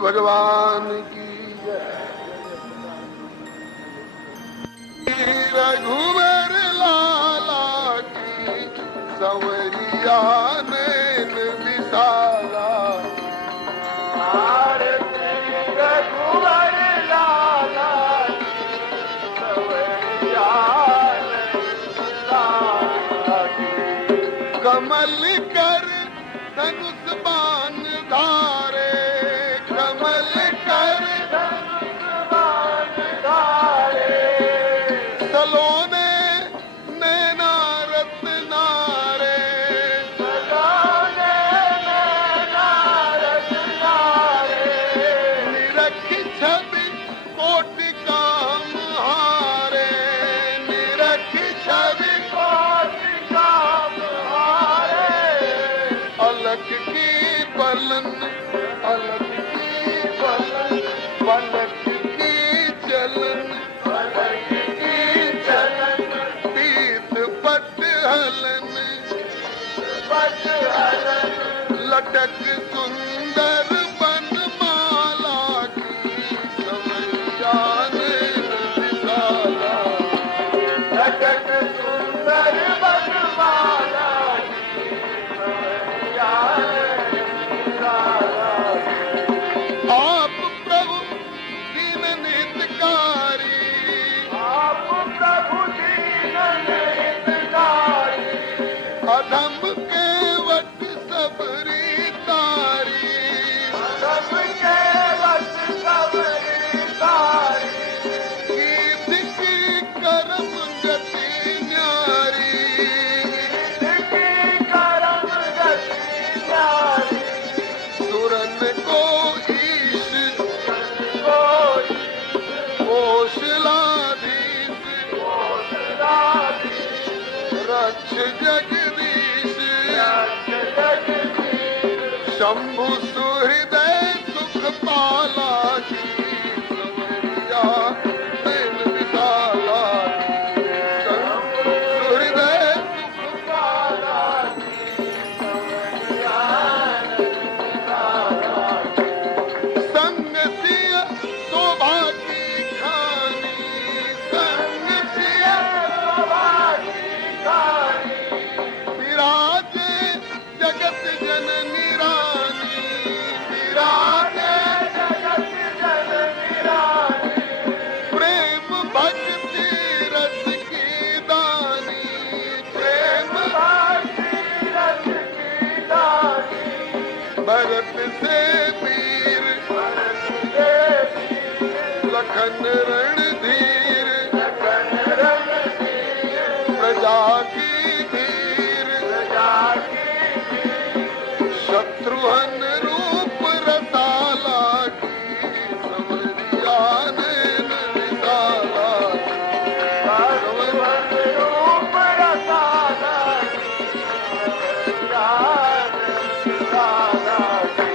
भगवान की रघुवर लाला की, संवरिया नैन विशाला। रघुवर लाला की, संवरिया नैन विशाला की। कमल कर धनुष बाण धारे, कमल कर धनुष बाण धारे, सलोने नैना रत्नारे, सलोने नैना रत्नारे। निरख छवि कोटि काम हारे, निरख छवि कोटि काम हारे। अलख की बलन, अलख पलक की चलन, पलक की चलन। पीत पट हलन, पट हलन। लटक सुंदर बनमाला की, संवरिया नैन विशाला। लटक सुंदर बनमाला की, संवरिया नैन विशाला। आप प्रभु दीन हितकारी, आप प्रभु दीन हितकारी। अधम के वट सबरी तारी, अधम के वट सबरी तारी। कीर्ति की करम गति न्यारी, कीर्ति की करम गति न्यारी। सुरन को कौशला शंभु सुहृदय सुख पाला की संवरिया नैन विशाला की शंभु सुहृदय सुख पाला की संवरिया नैन विशाला की संग सिय शोभा की खानी संग सिय शोभा की खानी विराजे जगत जननी रानी विराजे जगत जननी रानी प्रेम भक्ति रस की दानी प्रेम भक्ति रस की दानी भरत से वीर भरत से वीर लखन रणधीर लखन रणधीर प्रजा की धीर प्रजा की शत्रुघ्न रूप रसाला की संवरिया नैन विशाला की शत्रुघ्न रूप रसाला की संवरिया नैन विशाला की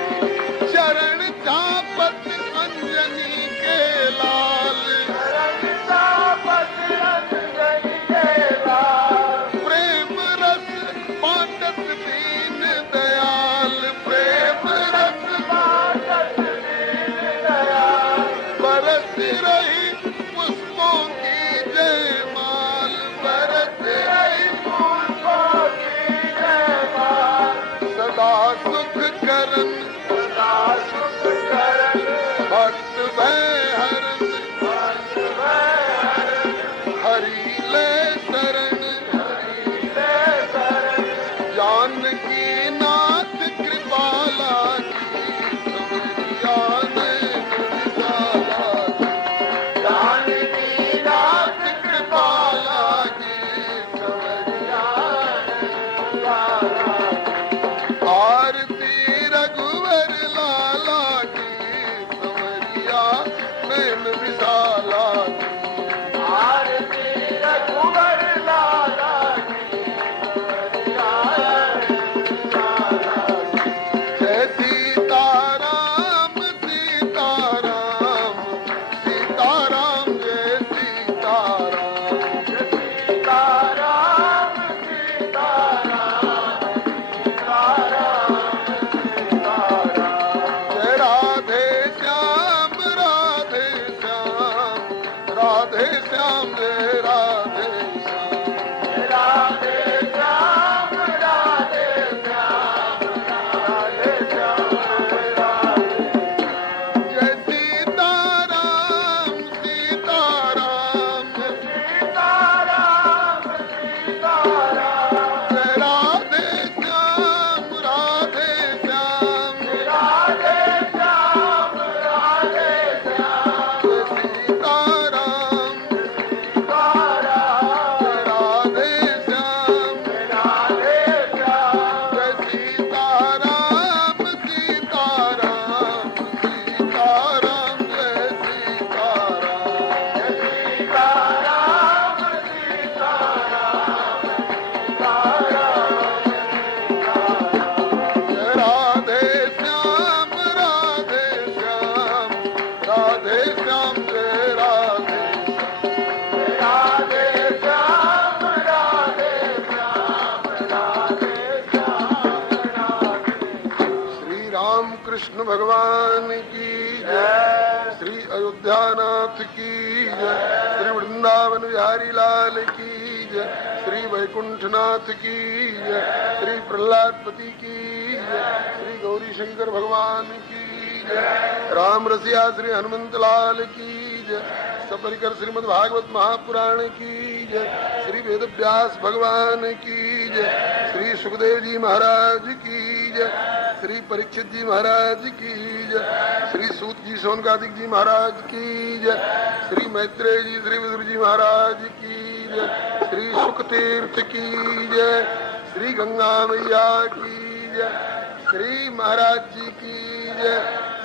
चरण चापत अंजनी के लाल चरण चापत अंजनी के लाल प्रेम रस बाटत दीन दयाल प्रेम रस बाटत दीन दयाल बरस रही पुष्पों की जयमाल बरस रही पुष्पों की जयमाल सदा सुख करन सदा सुख करन भक्त भय हरन भक्त भय हरन हरि ले शरण जानकी नाथ कृपाला की संवरिया नैन विशाला की जानकी नाथ कृपाला की संवरिया नैन विशाला की आरती रघुवर लाला की संवरिया नैन विशाला की आरती रघुवर लाला की जय सीताराम सीताराम सीताराम जय सीताराम जय सीताराम सीताराम सीताराम सीताराम जय राधे श्याम राधे श्याम राधे श्याम जय राधे श्याम जय राधे श्याम राधे श्याम राधे श्याम जय सीताराम सीताराम सीताराम सीताराम जय राधे श्याम राधे श्याम राधे श्याम राधे श्याम जय सीताराम सीताराम जय राधे श्याम राधे श्याम जय सीताराम सीताराम सीताराम जय सीताराम जय सीताराम सीताराम जय राधे श्याम राधे श्याम राधे श्याम जय राधे राधे श्याम राधे श्याम राधे श्याम श्री राम कृष्ण भगवान की जय श्री अयोध्यानाथ की जय श्री वृंदावन बिहारी लाल की जय श्री वैकुंठनाथ की जय श्री प्रहलादपति की जय श्री गौरी शंकर भगवान की जय राम रसिया श्री हनुमंत लाल की जय सपरिकर श्रीमद् भागवत महापुराण की जय श्री वेद व्यास भगवान की जय श्री सुखदेव जी महाराज की जय श्री परीक्षित जी महाराज की जय श्री सूत जी सोनकादिक जी महाराज की जय श्री मैत्रेय जी श्री विदुर जी महाराज की जय श्री सुखतीर्थ की जय श्री गंगा मैया की जय श्री महाराज जी की जय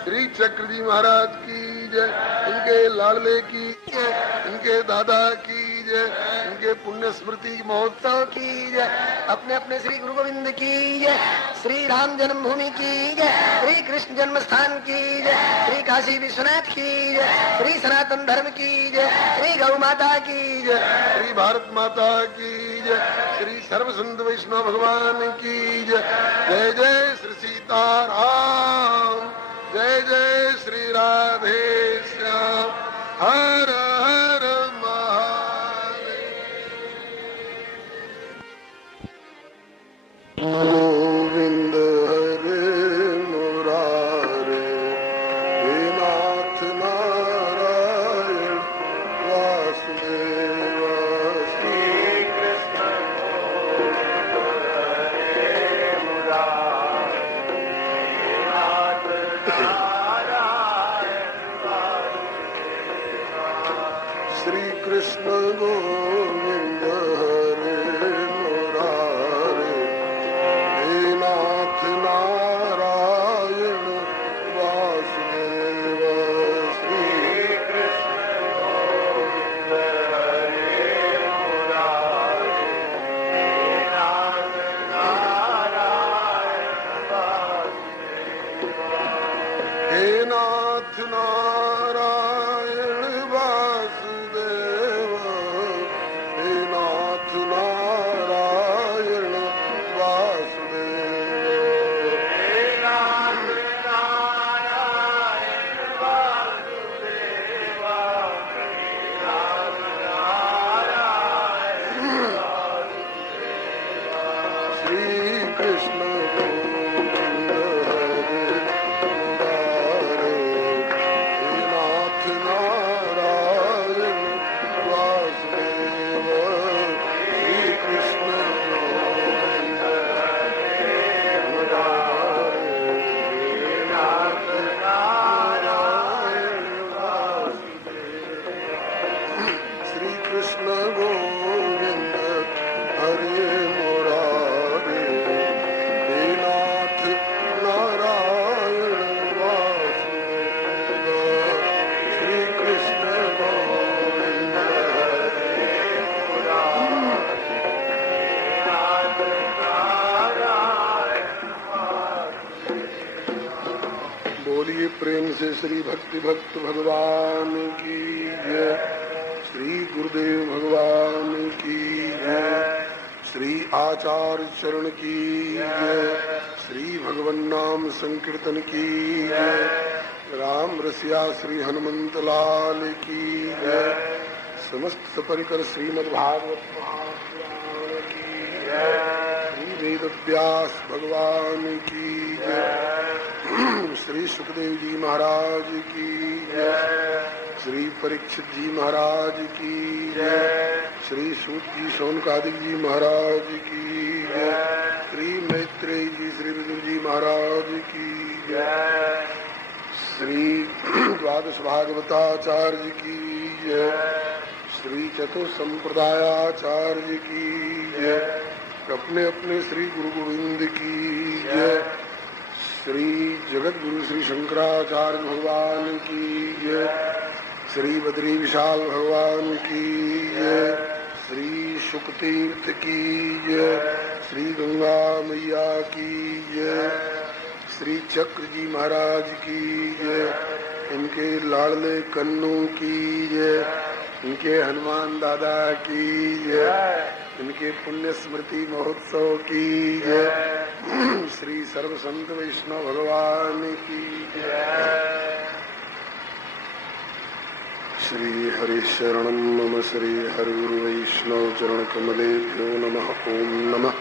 श्री चक्र जी महाराज की जय इनके लाडले की जय इनके दादा की जय इनके पुण्य स्मृति महोत्सव की जय अपने अपने श्री गुरु गोविंद की जय श्री राम जन्मभूमि की जय, श्री कृष्ण जन्म स्थान की जय, श्री काशी विश्वनाथ की जय, श्री सनातन धर्म की जय, श्री गौ माता की जय, श्री भारत माता की जय, श्री सर्व संत वैष्णव भगवान की जय। जय जय श्री सीताराम, जय जय श्री राधे श्याम, हर हर महादेव। गोविंद हरे मुरारे, हे नाथ नारायण वासुदेव, श्री कृष्ण हरे मुरारे, हे नाथ नारायण वासुदेव, श्री कृष्ण गोविंद हरे मुरारे, हे नाथ नारायण वासुदेव, श्री कृष्ण गोविंद हरे मुरारे, हे नाथ नारायण वासुदेव, हे नाथ नारायण वासुदेव, हे नाथ नारायण वासुदेव, हे नाथ नारायण वासुदेव, हे नाथ नारायण वासुदेव, श्री कृष्ण गोविंद हरे मुरारे, हे नाथ नारायण वासुदेव, श्री कृष्ण गोविंद हरे मुरारे, हे नाथ नारायण वासुदेव, श्री कृष्ण गोविंद हरे मुरारे, हे नाथ नारायण वासुदेव, श्री कृष्ण गोविंद हरे मुरारे, हे नाथ नारायण वासुदेव। बोलिए प्रेम से श्री भक्ति भक्त भगवान की जय, श्री गुरुदेव भगवान की जय, श्री आचार्य चरण की जय, श्री भगवन नाम संकीर्तन की जय, राम रसिया श्री हनुमंत लाल की जय, समस्त परिकर श्रीमद् भागवत महापुराण की जय, श्री वेद व्यास भगवान की जय, श्री सुखदेव जी महाराज की जय, श्री परीक्षित जी महाराज की जय, श्री सूत जी शौनकादिक जी महाराज की जय, श्री मैत्रेय जी श्री विदुर जी महाराज की जय, श्री द्वादश भागवताचार्य की जय, श्री चतुसंप्रदायाचार्य की जय, अपने अपने श्री गुरु गोविंद की जय, श्री जगत गुरु श्री शंकराचार्य भगवान की जय, श्री बद्री विशाल भगवान की जय, श्री शुकतीर्थ की जय, श्री गंगा मैया की जय, श्री चक्र जी महाराज की जय, इनके लाडले कन्नू की जय, इनके हनुमान दादा की जय, इनके पुण्य स्मृति महोत्सव की जय, श्री सर्व संत वैष्णव भगवान की जय। श्री हरि शरणं मम, श्री हरि गुरु वैष्णव चरण कमलेभ्यो नमः। ओम नमः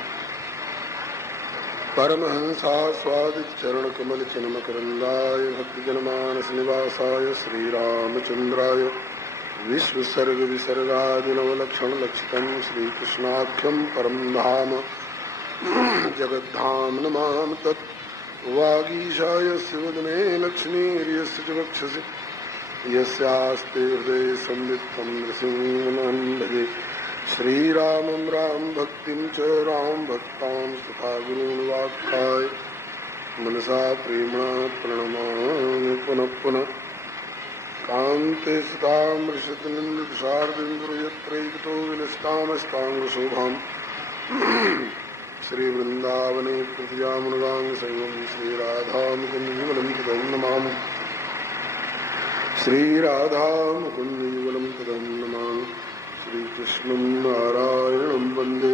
परमहंसास्वादित चरण कमल चिन्मकरंदाय भक्तजनमानस निवासाय श्रीरामचंद्राय विश्वसर्ग विसर्गादिनवलक्षण लक्षितं श्रीकृष्णाख्यं परम धाम जगद्धाम नमामि तत्। वागीशाय वदने लक्ष्मीर्यस्य च वक्षसि यस्यास्ते हृदये संवित्तं नृसिंहं भजे। श्रीरामं राम भक्तिं च राम भक्तां तथा गुरून् वाक्काय मनसा प्रेम्णा प्रणमामि पुनः पुनः। कान्ते सुतामृषतनिन्दुषार्दिन्दुर्यत्रैकतो विनष्टामस्ताङ्गशोभाम् श्री वृंदावने प्रतिजामुगांग संगम श्री राधा मुकुंद युगलम तदं नमामि श्री राधा मुकुंद युगलम तदं नमामि श्री कृष्णं नारायणं वन्दे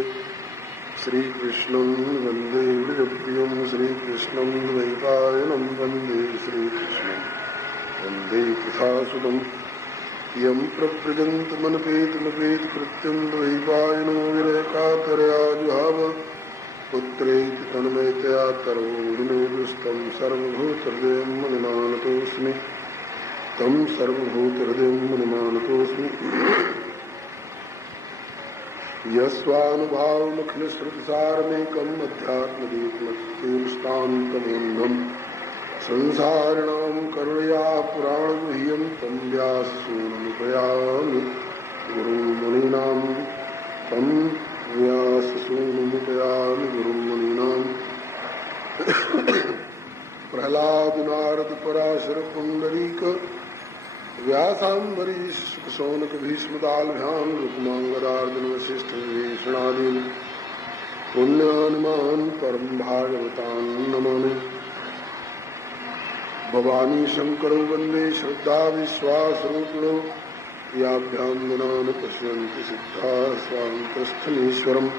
श्री कृष्णं वन्दे प्रियं श्री कृष्णं द्वैपायनं वन्दे श्री कृष्णं वन्दे कृथासुतं यं प्रव्रजन्तमनुपेतमपेत कृत्यं द्वैपायनो विरकातरया जुहाव पुत्रेति तन्मयतया तरोर्मेदुस्तं सर्वभूतहृदयं मुनिमानतोऽस्मि तं सर्वभूतहृदयं मुनिमानतोऽस्मि यस्वानुभावमखिलश्रुतिसारमेकम् अध्यात्मदीपमत्तेष्टान्तमोन्धम् संसारिणां करुणया पुराणगुह्यं तं व्याससूनुमुपयामि गुरुमुनीनां तं व्याससूनुमुपयामि गुरुमुनीनाम् प्रह्लाद नारद पराशर पुंडरीक व्यासाम्बरीश शौनक भीष्मदालभ्याम रुक्मांगदार्जुन वशिष्ठ विभीषणादीन् पुण्यानुमान परम भागवतान् नमामि भवानी शंकरो वंदे श्रद्धा विश्वासरूपिणो याभ्यां गुणान् पश्यन्ति सिद्धा स्वान्तस्थमीश्वरम्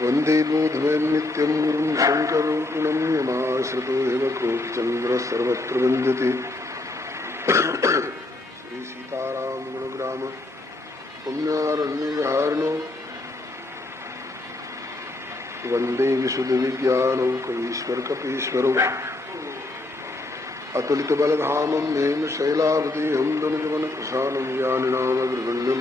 वंदे बोधमयं नित्यं गुरुं शंकरोऽर्जुनं यमाश्रितो हिमकोटिचन्द्रः सर्वत्र वन्द्यते श्री सीताराम गुणग्राम पुण्यारण्यविहारिणो वंदे विशुद्ध विज्ञानो कवीश्वर कपीश्वरो अतुलित बलधामं हेम शैलावदेहं दनुजवनकृशानं ज्ञानिनामग्रगण्यं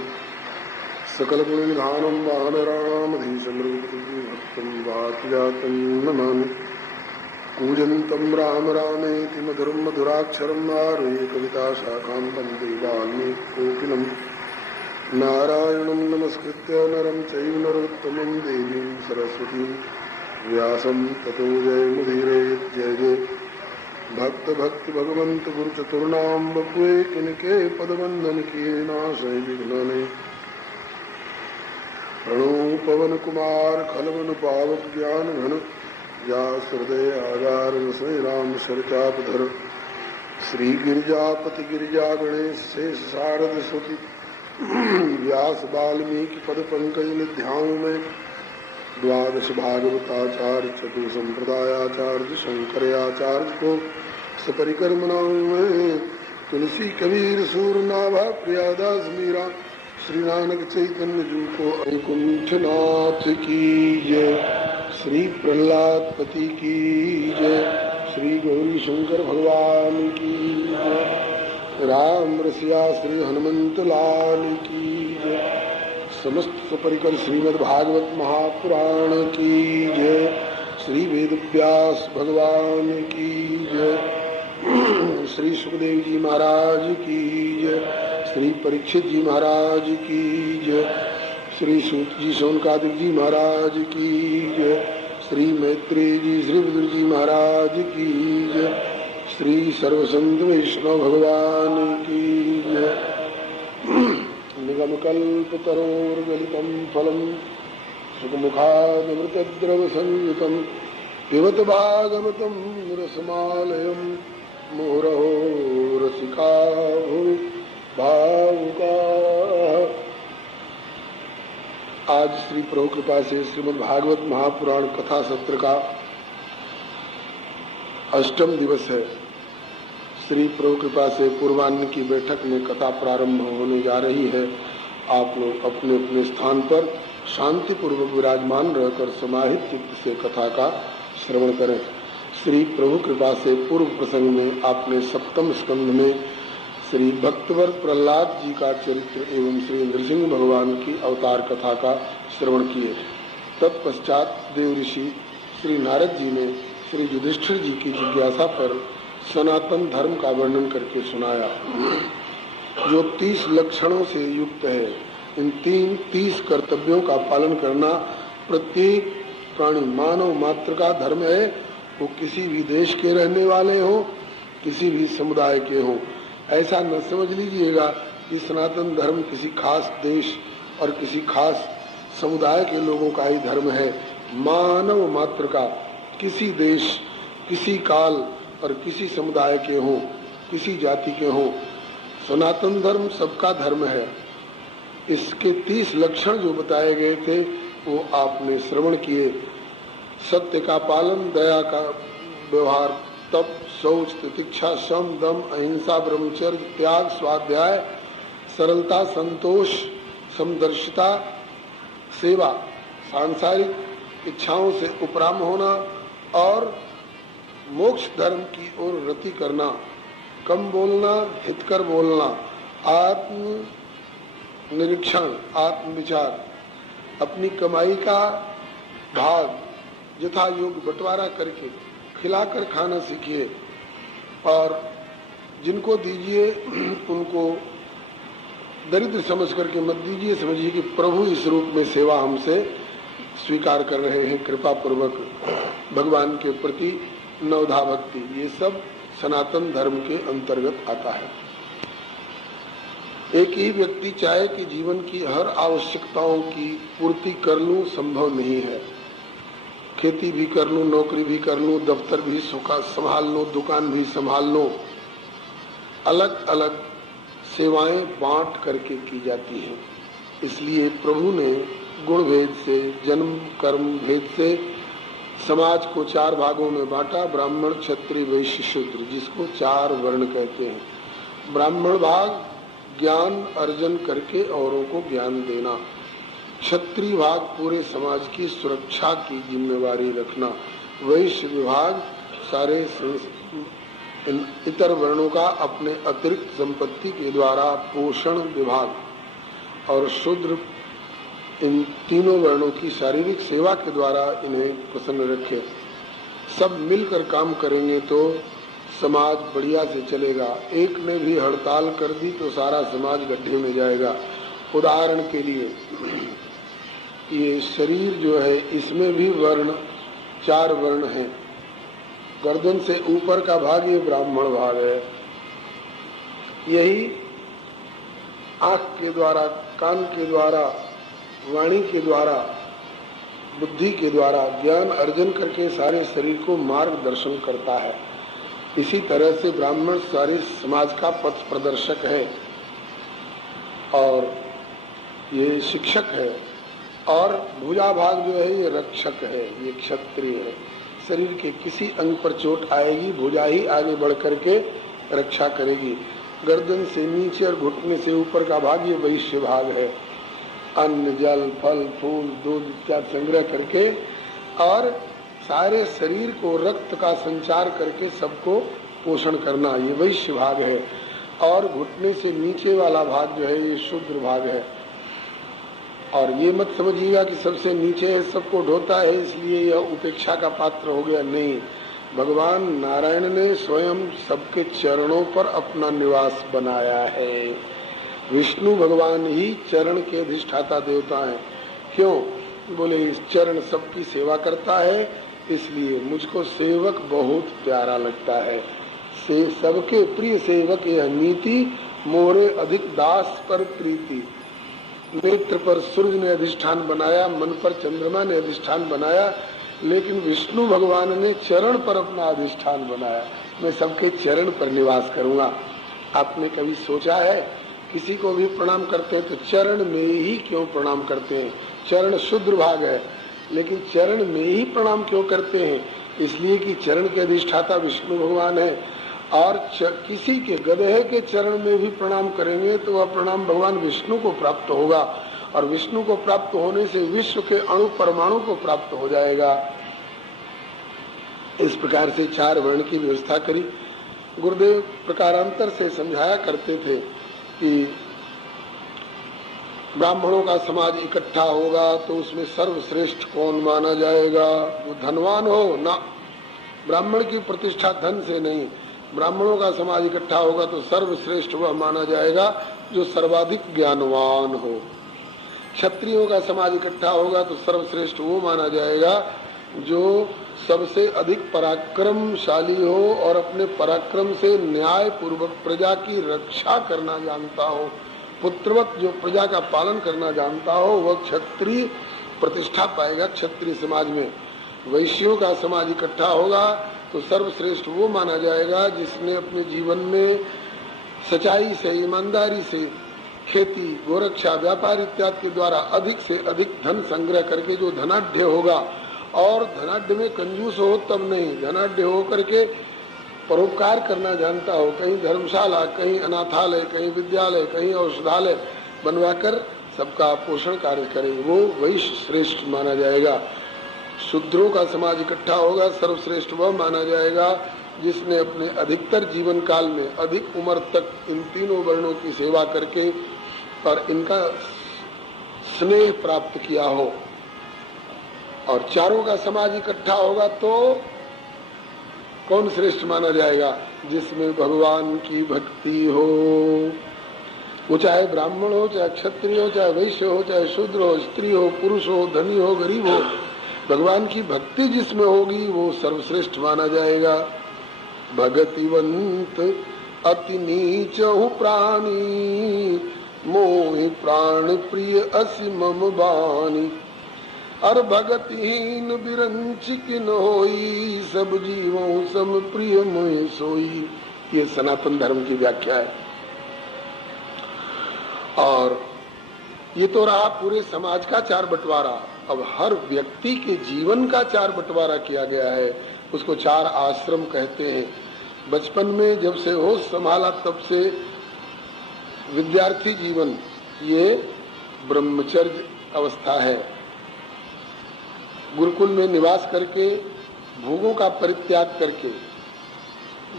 सकल गुणनिधानं वानराणामधीशं रघुपतिभक्तं वातजातं नमामि कूजन्तं राम रामेति मधुरं मधुराक्षरम् आरुह्य कविताशाखां वन्दे वाल्मीकिकोकिलं नारायणं नमस्कृत्य नरं चैव नरोत्तमं देवीं सरस्वतीं व्यासं ततो जयमुदीरयेत् जय जय भक्त भक्ति भगवंत गुरु चतुर्नाम बपुए किनके पदवंदन किए नाशय विघ्नने प्रणो पवन कुमार खलवन पावक ज्ञान घन या हृदय आधार रसोई राम शरचापधर श्री गिरिजापति गिरिजा गणेश शेष शारद सुति व्यास वाल्मीकि पद पंकज निध्याओं में द्वादश भागवताचार्य चतु संप्रदायाचार्य शंकराचार्य को सपरिकर मनाऊं में तुलसी कबीर सूरनाभा प्रियादास मीरा श्री नानक चैतन्य जू को वैकुंठनाथ की जय श्री प्रहलाद पति की जय श्री गौरी शंकर भगवान की जय राम रसिया श्री हनुमंत लाल की जय समस्त सपरिकर श्रीमद् भागवत महापुराण की जय श्री वेद व्यास भगवान की जय श्री सुखदेव जी महाराज की जय श्री परीक्षित जी महाराज की जय श्री सूत जी शौनकादिक जी महाराज की जय श्री मैत्री जी श्री बुद्ध जी महाराज की जय श्री सर्वसंत वैष्णव भगवान की जय निगमकल्पतरोर्गलितं फलं सुखमुखादमृतद्रवसंयुतं पिबत भागवतं रसमालयं मुहुरहो रसिका भुवि भावुकाः। आज श्री प्रभु कृपा से श्रीमद् भागवत महापुराण कथा सत्र का अष्टम दिवस है। श्री प्रभु कृपा से पूर्वाह्न की बैठक में कथा प्रारंभ होने जा रही है। आप लोग अपने अपने स्थान पर शांति पूर्वक विराजमान रहकर समाहित चित्त से कथा का श्रवण करें। श्री प्रभु कृपा से पूर्व प्रसंग में आपने सप्तम स्कंध में श्री भक्तवर प्रहलाद जी का चरित्र एवं श्री नृसिंह भगवान की अवतार कथा का श्रवण किए। तत्पश्चात देव ऋषि श्री नारद जी ने श्री युधिष्ठिर जी की जिज्ञासा पर सनातन धर्म का वर्णन करके सुनाया, जो 30 लक्षणों से युक्त है। इन 30 कर्तव्यों का पालन करना प्रत्येक प्राणी मानव मात्र का धर्म है। वो किसी भी देश के रहने वाले हो, किसी भी समुदाय के हो। ऐसा न समझ लीजिएगा कि सनातन धर्म किसी खास देश और किसी खास समुदाय के लोगों का ही धर्म है। मानव मात्र का, किसी देश, किसी काल और किसी समुदाय के हों, किसी जाति के हों, सनातन धर्म सबका धर्म है। इसके 30 लक्षण जो बताए गए थे वो आपने श्रवण किए। सत्य का पालन, दया का व्यवहार, तप, शौच, तितिक्षा, शम, दम, अहिंसा, ब्रह्मचर्य, त्याग, स्वाध्याय, सरलता, संतोष, समदर्शिता, सेवा, सांसारिक इच्छाओं से उपराम होना और मोक्ष धर्म की ओर रति करना, कम बोलना, हितकर बोलना, आत्म निरीक्षण, आत्म विचार, अपनी कमाई का भाग यथा योग्य बंटवारा करके खिलाकर खाना सीखिए और जिनको दीजिए उनको दरिद्र समझ करके मत दीजिए। समझिए कि प्रभु इस रूप में सेवा हमसे स्वीकार कर रहे हैं कृपा पूर्वक। भगवान के प्रति नवधा भक्ति, ये सब सनातन धर्म के अंतर्गत आता है। एक ही व्यक्ति चाहे कि जीवन की हर आवश्यकताओं की पूर्ति कर लूं, संभव नहीं है। खेती भी कर लूं, नौकरी भी कर लूं, दफ्तर भी संभाल लूं, दुकान भी संभाल लूं, अलग अलग सेवाएं बांट करके की जाती हैं। इसलिए प्रभु ने गुण भेद से, जन्म कर्म भेद से समाज को 4 भागों में बांटा, ब्राह्मण, क्षत्रिय, वैश्य, शूद्र, जिसको 4 वर्ण कहते हैं। ब्राह्मण भाग ज्ञान अर्जन करके औरों को ज्ञान देना, क्षत्रिय भाग पूरे समाज की सुरक्षा की जिम्मेवारी रखना, वैश्य विभाग सारे इतर वर्णों का अपने अतिरिक्त संपत्ति के द्वारा पोषण विभाग, और शूद्र इन तीनों वर्णों की शारीरिक सेवा के द्वारा इन्हें प्रसन्न रखे। सब मिलकर काम करेंगे तो समाज बढ़िया से चलेगा। एक ने भी हड़ताल कर दी तो सारा समाज गड्ढे में जाएगा। उदाहरण के लिए ये शरीर जो है इसमें भी वर्ण 4 वर्ण हैं। गर्दन से ऊपर का भाग ये ब्राह्मण भाग है। यही आंख के द्वारा, कान के द्वारा, वाणी के द्वारा, बुद्धि के द्वारा ज्ञान अर्जन करके सारे शरीर को मार्गदर्शन करता है। इसी तरह से ब्राह्मण सारे समाज का पथ प्रदर्शक है और ये शिक्षक है, और भुजा भाग जो है ये रक्षक है, ये क्षत्रिय है। शरीर के किसी अंग पर चोट आएगी, भुजा ही आगे बढ़ करके रक्षा करेगी। गर्दन से नीचे और घुटने से ऊपर का भाग ये वैश्य भाग है। अन्न, जल, फल, फूल, दूध इत्यादि संग्रह करके और सारे शरीर को रक्त का संचार करके सबको पोषण करना, ये वैश्य भाग है। और घुटने से नीचे वाला भाग जो है ये शूद्र भाग है। और ये मत समझिएगा कि सबसे नीचे है, सबको ढोता है इसलिए यह उपेक्षा का पात्र हो गया। नहीं, भगवान नारायण ने स्वयं सबके चरणों पर अपना निवास बनाया है। विष्णु भगवान ही चरण के अधिष्ठाता देवता हैं। क्यों? बोले इस चरण सबकी सेवा करता है, इसलिए मुझको सेवक बहुत प्यारा लगता है। से सबके प्रिय सेवक यह नीति, मोरे अधिक दास पर प्रीति। नेत्र पर सूर्य ने अधिष्ठान बनाया, मन पर चंद्रमा ने अधिष्ठान बनाया, लेकिन विष्णु भगवान ने चरण पर अपना अधिष्ठान बनाया। मैं सबके चरण पर निवास करूंगा। आपने कभी सोचा है किसी को भी प्रणाम करते हैं तो चरण में ही क्यों प्रणाम करते हैं? चरण शूद्र भाग है, लेकिन चरण में ही प्रणाम क्यों करते हैं? इसलिए कि चरण के अधिष्ठाता विष्णु भगवान है। और किसी के गधे के चरण में भी प्रणाम करेंगे तो वह प्रणाम भगवान विष्णु को प्राप्त होगा, और विष्णु को प्राप्त होने से विश्व के अणु परमाणु को प्राप्त हो जाएगा। इस प्रकार से 4 वर्ण की व्यवस्था करी। गुरुदेव प्रकारांतर से समझाया करते थे कि ब्राह्मणों का समाज इकट्ठा होगा तो उसमें सर्वश्रेष्ठ कौन माना जाएगा? जो धनवान हो ना। ब्राह्मण की प्रतिष्ठा धन से नहीं। ब्राह्मणों का समाज इकट्ठा होगा तो सर्वश्रेष्ठ वह माना जाएगा जो सर्वाधिक ज्ञानवान हो। क्षत्रियों का समाज इकट्ठा होगा तो सर्वश्रेष्ठ वो माना जाएगा जो सबसे अधिक पराक्रमशाली हो और अपने पराक्रम से न्याय पूर्वक प्रजा की रक्षा करना जानता हो। पुत्रवत जो प्रजा का पालन करना जानता हो वह क्षत्रिय प्रतिष्ठा पाएगा क्षत्रिय समाज में। वैश्यों का समाज इकट्ठा होगा तो सर्वश्रेष्ठ वो माना जाएगा जिसने अपने जीवन में सच्चाई से, ईमानदारी से खेती, गोरक्षा, व्यापार इत्यादि के द्वारा अधिक से अधिक धन संग्रह करके जो धनाढ्य होगा, और धनाढ्य में कंजूस हो तब नहीं, धनाढ्य हो करके परोपकार करना जानता हो, कहीं धर्मशाला, कहीं अनाथालय, कहीं विद्यालय, कहीं औषधालय बनवाकर सबका पोषण कार्य करे, वो वैश्य श्रेष्ठ माना जाएगा। शूद्रों का समाज इकट्ठा होगा, सर्वश्रेष्ठ वह माना जाएगा जिसने अपने अधिकतर जीवन काल में अधिक उम्र तक इन तीनों वर्णों की सेवा करके और इनका स्नेह प्राप्त किया हो। और चारों का समाज इकट्ठा होगा तो कौन श्रेष्ठ माना जाएगा? जिसमें भगवान की भक्ति हो, वो चाहे ब्राह्मण हो, चाहे क्षत्रिय हो, चाहे वैश्य हो, चाहे शूद्र हो, स्त्री हो, पुरुष हो, धनी हो, गरीब हो, भगवान की भक्ति जिसमें होगी वो सर्वश्रेष्ठ माना जाएगा। भगतिवंत अति नीच प्राणी, मोहि प्राण प्रिय असि मम बानी, और भगतहीन बिरंच किन होई, सब जीवों सम प्रिय मोहि सोई। ये सनातन धर्म की व्याख्या है। और ये तो रहा पूरे समाज का चार बंटवारा। अब हर व्यक्ति के जीवन का चार बंटवारा किया गया है, उसको चार आश्रम कहते हैं। बचपन में जब से होश संभाला तब से विद्यार्थी जीवन ये ब्रह्मचर्य अवस्था है। गुरुकुल में निवास करके, भोगों का परित्याग करके,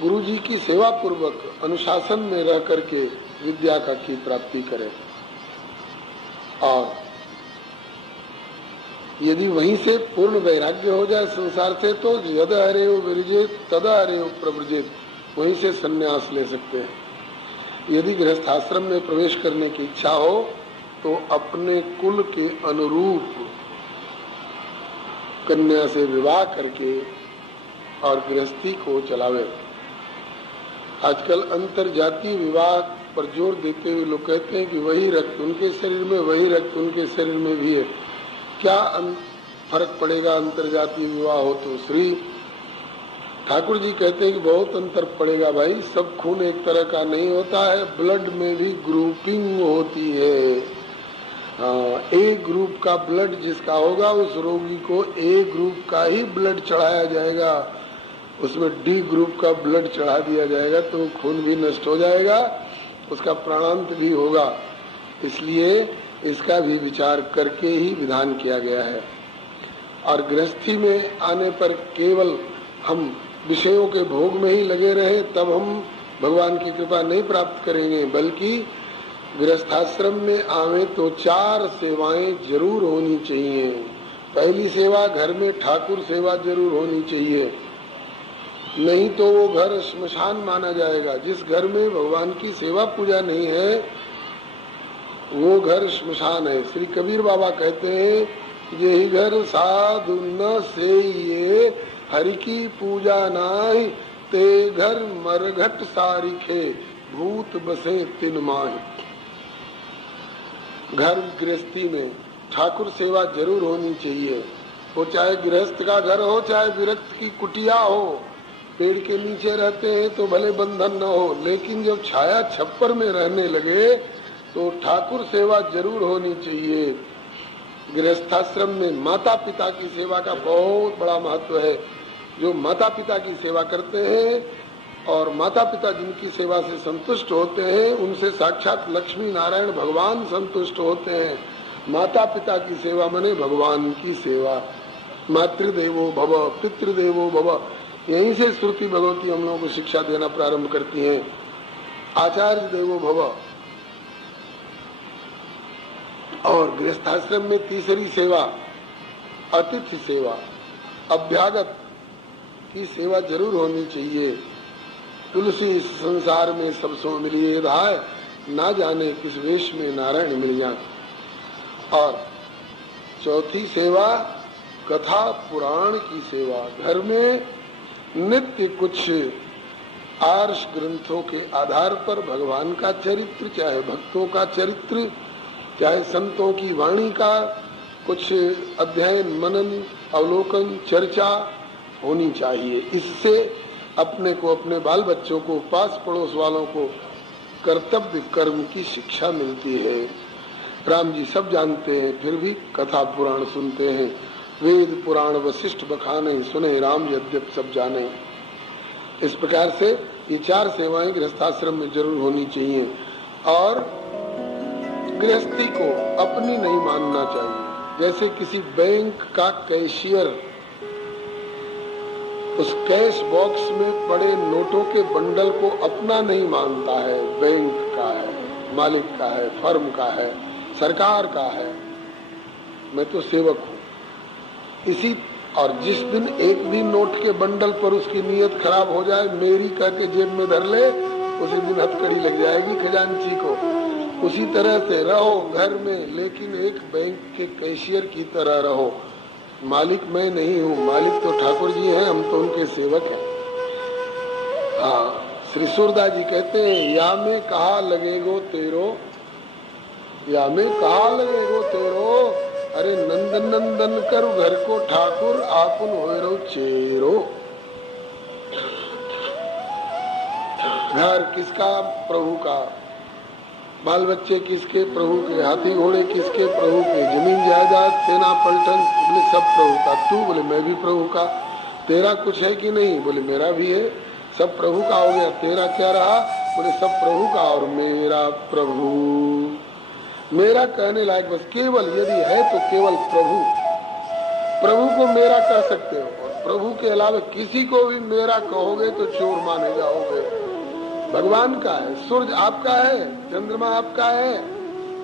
गुरु जी की सेवा पूर्वक अनुशासन में रह करके विद्या का की प्राप्ति करें। और यदि वहीं से पूर्ण वैराग्य हो जाए संसार से तो यद हरे विरजेत तद हरे प्रव्रजेत, वहीं से संन्यास ले सकते हैं। यदि गृहस्थाश्रम में प्रवेश करने की इच्छा हो तो अपने कुल के अनुरूप कन्या से विवाह करके और गृहस्थी को चलावे। आजकल अंतर जातीय विवाह पर जोर देते हुए लोग कहते हैं कि वही रक्त उनके शरीर में, वही रक्त उनके शरीर में भी है। क्या फर्क पड़ेगा अंतरजातीय विवाह हो तो? श्री ठाकुर जी कहते हैं कि बहुत अंतर पड़ेगा भाई, सब खून एक तरह का नहीं होता है, ब्लड में भी ग्रुपिंग होती है। ए ग्रुप का ब्लड जिसका होगा उस रोगी को ए ग्रुप का ही ब्लड चढ़ाया जाएगा, उसमें डी ग्रुप का ब्लड चढ़ा दिया जाएगा तो खून भी नष्ट हो जाएगा, उसका प्राणांत भी होगा। इसलिए इसका भी विचार करके ही विधान किया गया है। और गृहस्थी में आने पर केवल हम विषयों के भोग में ही लगे रहे तब हम भगवान की कृपा नहीं प्राप्त करेंगे, बल्कि गृहस्थाश्रम में आवे तो चार सेवाएं जरूर होनी चाहिए। पहली सेवा घर में ठाकुर सेवा जरूर होनी चाहिए, नहीं तो वो घर श्मशान माना जाएगा। जिस घर में भगवान की सेवा पूजा नहीं है वो घर श्मशान है। श्री कबीर बाबा कहते हैं यही घर साधु न से ये हरि की पूजा नाहि, ते घर मरघट सारिखे भूत बसे तिन माहि। घर गृहस्थी में ठाकुर सेवा जरूर होनी चाहिए। वो चाहे गृहस्थ का घर हो, चाहे विरक्त की कुटिया हो, पेड़ के नीचे रहते हैं तो भले बंधन न हो, लेकिन जब छाया छप्पर में रहने लगे तो ठाकुर सेवा जरूर होनी चाहिए। गृहस्थाश्रम में माता पिता की सेवा का बहुत बड़ा महत्व है। जो माता पिता की सेवा करते हैं और माता पिता जिनकी सेवा से संतुष्ट होते हैं उनसे साक्षात लक्ष्मी नारायण भगवान संतुष्ट होते हैं। माता पिता की सेवा माने भगवान की सेवा। मातृदेवो भव पितृदेवो भव, यहीं से श्रुति भगवती हम लोगों को शिक्षा देना प्रारंभ करती है। आचार्य देवो भव। और गृहस्थाश्रम में तीसरी सेवा अतिथि सेवा, अभ्यागत की सेवा जरूर होनी चाहिए। तुलसी इस संसार में सब सो मिलिए धाय, ना जाने किस वेश में नारायण मिलिया। और चौथी सेवा कथा पुराण की सेवा। घर में नित्य कुछ आर्ष ग्रंथों के आधार पर भगवान का चरित्र, चाहे भक्तों का चरित्र, चाहे संतों की वाणी का कुछ अध्ययन, मनन, अवलोकन, चर्चा होनी चाहिए। इससे अपने को, अपने बाल बच्चों को, पास पड़ोस वालों को कर्तव्य कर्म की शिक्षा मिलती है। राम जी सब जानते हैं, फिर भी कथा पुराण सुनते हैं। वेद पुराण वशिष्ठ बखाने, सुने राम यद्यप सब जाने। इस प्रकार से ये 4 सेवाएं गृहस्थाश्रम में जरूर होनी चाहिए। और गृहस्थी को अपनी नहीं मानना चाहिए। जैसे किसी बैंक का कैशियर उस कैश बॉक्स में पड़े नोटों के बंडल को अपना नहीं मानता है। बैंक का है, मालिक का है, फर्म का है, सरकार का है, मैं तो सेवक हूँ। इसी और जिस दिन एक भी नोट के बंडल पर उसकी नीयत खराब हो जाए, मेरी कह के जेब में धर ले, उसी दिन हथकड़ी लग जाएगी खजांची को। उसी तरह से रहो घर में, लेकिन एक बैंक के कैशियर की तरह रहो। मालिक मैं नहीं हूँ, मालिक तो ठाकुर जी हैं, हम तो उनके सेवक हैं। हाँ, श्री सूरदास जी कहते हैं, या में कहा लगेगो तेरो, या में कहा लगेगो तेरो, अरे नंदन नंदन करू घर को ठाकुर, आपुन होए रो चेरो। घर किसका? प्रभु का। बाल बच्चे किसके? प्रभु के। हाथी घोड़े किसके? प्रभु के। जमीन जायदाद, सेना पलटन, बोले सब प्रभु का। तू? बोले मैं भी प्रभु का। तेरा कुछ है कि नहीं? बोले मेरा भी है। सब प्रभु का हो गया, तेरा क्या रहा? बोले सब प्रभु का और मेरा प्रभु। मेरा कहने लायक बस केवल यदि है तो केवल प्रभु। प्रभु को मेरा कह सकते हो, और प्रभु के अलावा किसी को भी मेरा कहोगे तो चोर माने जाओगे। भगवान का है, सूरज आपका है, चंद्रमा आपका है,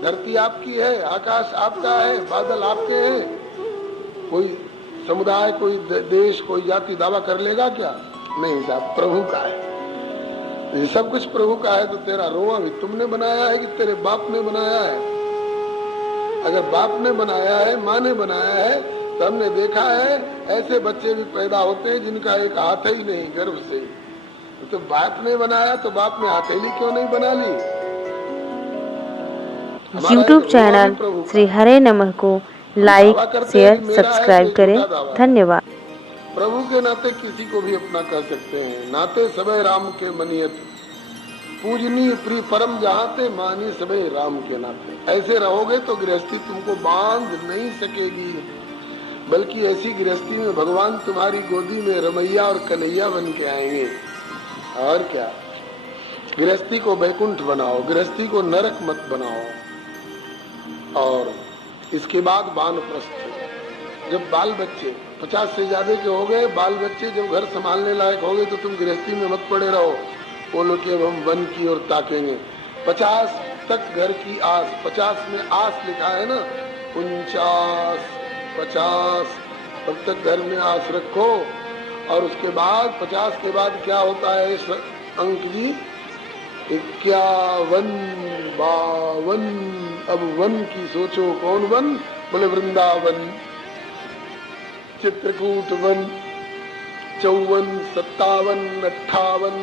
धरती आपकी है, आकाश आपका है, बादल आपके हैं। कोई समुदाय, कोई देश, कोई जाति दावा कर लेगा क्या? नहीं साहब, प्रभु का है। ये सब कुछ प्रभु का है तो तेरा रोआ भी तुमने बनाया है कि तेरे बाप ने बनाया है? अगर बाप ने बनाया है, माँ ने बनाया है, तो हमने देखा है ऐसे बच्चे भी पैदा होते हैं जिनका एक हाथ ही नहीं गर्भ से। तो बाप ने बनाया तो बाप ने हथेली क्यों नहीं बना ली? YouTube चैनल श्री हरे नमः को लाइक, शेयर, सब्सक्राइब करें। धन्यवाद। प्रभु के नाते किसी को भी अपना कह सकते हैं। नाते सबे राम के मनियत, पूजनीय प्रिय परम जहाते, मानी सबे राम के नाते। ऐसे रहोगे तो गृहस्थी तुमको बांध नहीं सकेगी, बल्कि ऐसी गृहस्थी में भगवान तुम्हारी गोदी में रमैया और कन्हैया बन के आएंगे। और क्या, गृहस्थी को बैकुंठ बनाओ, गृहस्थी को नरक मत बनाओ। और इसके बाद वानप्रस्थ। जब बाल बच्चे 50 से ज्यादा के हो गए, बाल बच्चे जब घर संभालने लायक हो गए, तो तुम गृहस्थी में मत पड़े रहो, बोलो कि अब हम वन की ओर ताकेंगे। 50 तक घर की आस, 50 में आस लिखा है ना, 49, 50 तब तक घर में आस रखो। और उसके बाद 50 के बाद क्या होता है इस अंक जी? 51, 52। अब वन की सोचो, कौन वन? बोले वृंदावन, चित्रकूट वन, 54, 57, 58।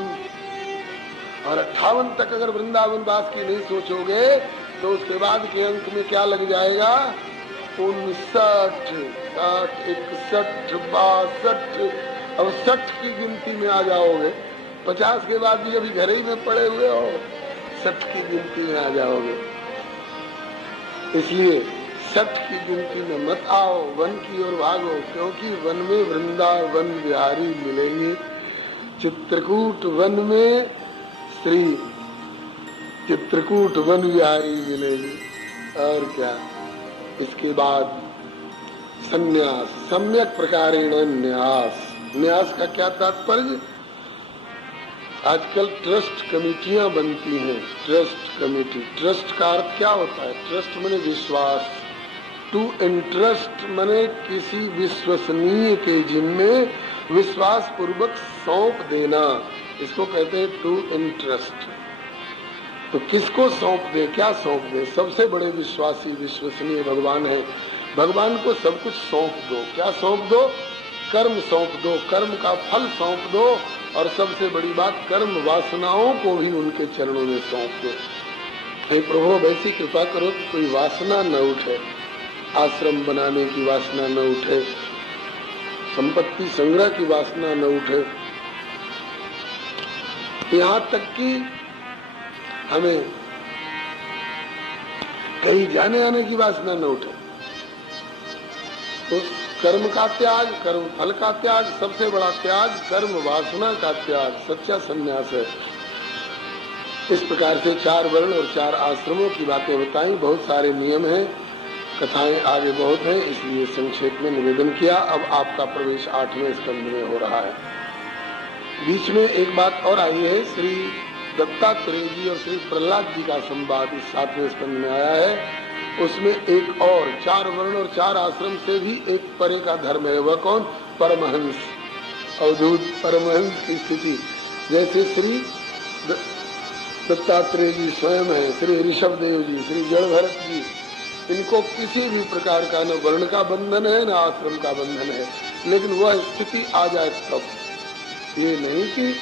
और 58 तक अगर वृंदावन वास की नहीं सोचोगे तो उसके बाद के अंक में क्या लग जाएगा? 59, 60, 61, 62। अब 60 की गिनती में आ जाओगे। 50 के बाद भी अभी घर ही में पड़े हुए हो, 60 की गिनती में आ जाओगे। इसलिए 60 की गिनती में मत आओ, वन की ओर भागो, क्योंकि वन में वृंदावन बिहारी मिलेंगे। चित्रकूट वन में श्री चित्रकूट वन बिहारी मिलेगी। और क्या, इसके बाद संन्यास, सम्यक प्रकारेण न्यास। न्यास का क्या तात्पर्य? आजकल ट्रस्ट कमेटियां बनती हैं। ट्रस्ट कमेटी, ट्रस्ट का अर्थ क्या होता है? ट्रस्ट माने विश्वास। टू इंट्रस्ट माने किसी विश्वसनीय के जिम्मे विश्वास पूर्वक सौंप देना, इसको कहते हैं टू इंट्रस्ट। तो किसको सौंप दे, क्या सौंप दे? सबसे बड़े विश्वासी विश्वसनीय भगवान है। भगवान को सब कुछ सौंप दो। क्या सौंप दो? कर्म सौंप दो, कर्म का फल सौंप दो, और सबसे बड़ी बात, कर्म वासनाओं को भी उनके चरणों में सौंप दो। हे प्रभु, वैसी कृपा करो कि कोई वासना न उठे। आश्रम बनाने की वासना न उठे, संपत्ति संग्रह की वासना न उठे, यहाँ तक कि हमें कहीं जाने आने की वासना न उठे। तो कर्म का त्याग, कर्म फल का त्याग, सबसे बड़ा त्याग कर्म वासना का त्याग सच्चा संन्यास है। इस प्रकार से 4 वर्ण और 4 आश्रमों की बातें बताई। बहुत सारे नियम हैं, कथाएं आगे बहुत हैं, इसलिए संक्षेप में निवेदन किया। अब आपका प्रवेश 8वें स्कंद में हो रहा है। बीच में एक बात और आई है, श्री दत्तात्रेय जी और श्री प्रहलाद जी का संवाद इस 7वें स्कंद में आया है। उसमें एक और 4 वर्ण और 4 आश्रम से भी एक परे का धर्म है। वह कौन? परमहंस, अवधूत परमहंस की स्थिति। जैसे श्री दत्तात्रेय जी स्वयं है, श्री ऋषभदेव जी, श्री जड़भरत जी, इनको किसी भी प्रकार का न वर्ण का बंधन है न आश्रम का बंधन है। लेकिन वह स्थिति आ जाए तब, ये नहीं कि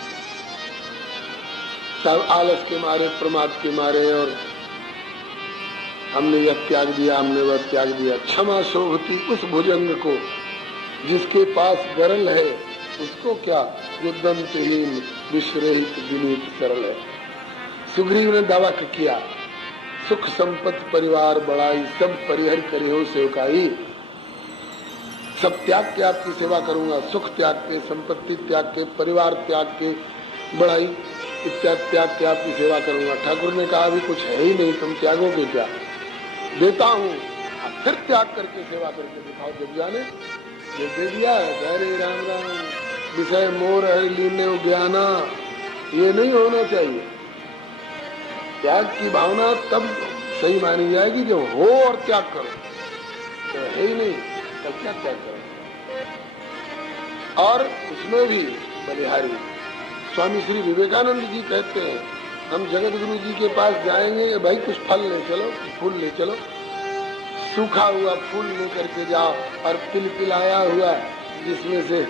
सब आलस के मारे, प्रमाद के मारे और हमने यह त्याग दिया, हमने वह त्याग दिया। क्षमा शोभती उस भुजंग को जिसके पास गरल है, उसको क्या जो दंतहीन विश्रहित विनीत सरल है। सुग्रीव ने दावा किया, सुख संपत्ति परिवार बढ़ाई, सब परिहर करे हो सेवकाई। सब त्याग के आपकी सेवा करूंगा, सुख त्याग के, संपत्ति त्याग के, परिवार त्याग के, बढ़ाई इत्यादि त्याग के आपकी सेवा करूंगा। ठाकुर ने कहा अभी कुछ है ही नहीं, तुम त्यागोगे क्या? देता हूँ, फिर त्याग करके सेवा करके दिखाओ। जब जाने ये दे दिया है, हरे राम राम विषय मोर हरि लीने ज्ञाना, ये नहीं होना चाहिए। त्याग की भावना तब सही मानी जाएगी जब हो और त्याग करो। तो है ही नहीं, तब क्या त्याग करो? और उसमें भी बलिहारी स्वामी श्री विवेकानंद जी कहते हैं, हम जगत गुरु जी के पास जाएंगे, भाई कुछ फल ले चलो, फूल ले चलो। सूखा हुआ फूल लेकर के जाओ और पिलपिलाया हुआ जिसमें से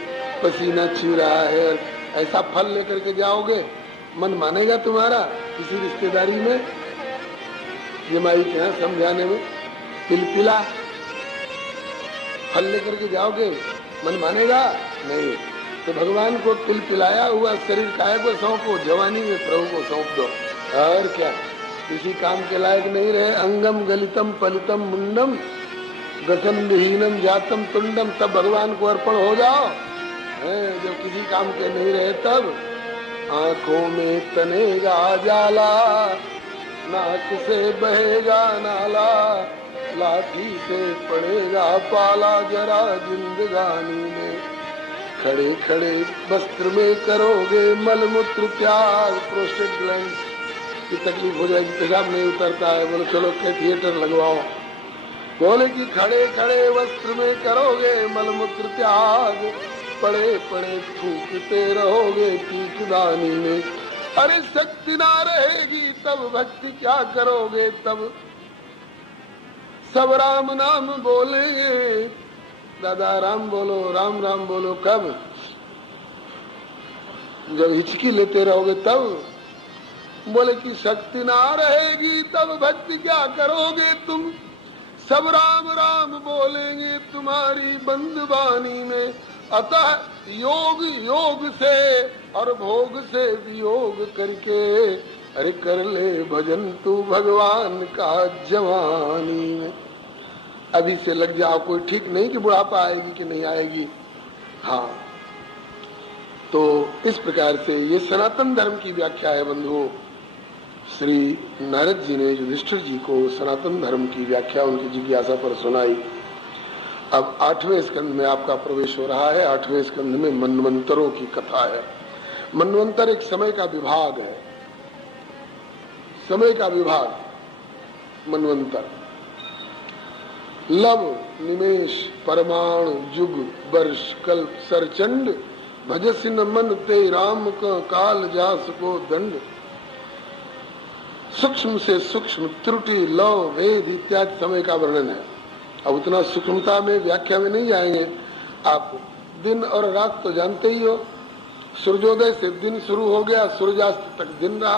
पसीना छू रहा है, और ऐसा फल लेकर के जाओगे, मन मानेगा तुम्हारा? किसी रिश्तेदारी में जमाई के यहाँ समझाने में पिलपिला फल लेकर के जाओगे, मन मानेगा? नहीं। तो भगवान को पिलपिलाया हुआ शरीर काय को सौंपो, जवानी में प्रभु को सौंप दो। और क्या, किसी काम के लायक नहीं रहे, अंगम गलितम पलितम मुंडम गसनहीनम जातम तुंडम, तब भगवान को अर्पण हो जाओ। जब किसी काम के नहीं रहे तब आंखों में तनेगा जाला, नाक से बहेगा नाला, लाठी से पड़ेगा पाला जरा जिंदगानी में, खड़े खड़े वस्त्र में करोगे मलमूत्र त्याग, प्रोस्टेट ग्लैंड की तकलीफ हो जाएगी, पेशाब नहीं उतरता है, बोले चलो थिएटर लगवाओ। बोले कि खड़े खड़े वस्त्र में करोगे मलमूत्र त्याग, पड़े पड़े थूकते रहोगे तीर्थदानी में। अरे शक्ति ना रहेगी तब भक्ति क्या करोगे? तब सब राम नाम बोलेंगे, दादा राम बोलो, राम राम बोलो। कब? जब हिचकी लेते रहोगे तब। बोले कि शक्ति ना रहेगी तब भक्ति क्या करोगे तुम? सब राम राम बोलेंगे तुम्हारी बंदवानी में। अतः योग योग से और भोग से वियोग करके, अरे कर ले भजन तू भगवान का जवानी में। अभी से लग जाओ, कोई ठीक नहीं कि बुढ़ापा आएगी कि नहीं आएगी। हाँ, तो इस प्रकार से ये सनातन धर्म की व्याख्या है बंधुओं। श्री नारद जी ने युधिष्ठिर जी को सनातन धर्म की व्याख्या उनकी जिज्ञासा पर सुनाई। अब 8वें स्कंद में आपका प्रवेश हो रहा है। 8वें स्कंद में मनवंतरों की कथा है। मनवंतर एक समय का विभाग है, समय का विभाग मनवंतर। लव निमेष परमाणु जुग वर्ष कल्प सरचंड, भजसी न मन ते राम का काल जास को दंड। सूक्ष्म से सूक्ष्म त्रुटि लव वेद इत्यादि समय का वर्णन है। अब उतना सूक्ष्मता में व्याख्या में नहीं जाएंगे। आप दिन और रात तो जानते ही हो। सूर्योदय से दिन शुरू हो गया, सूर्यास्त तक दिन रहा,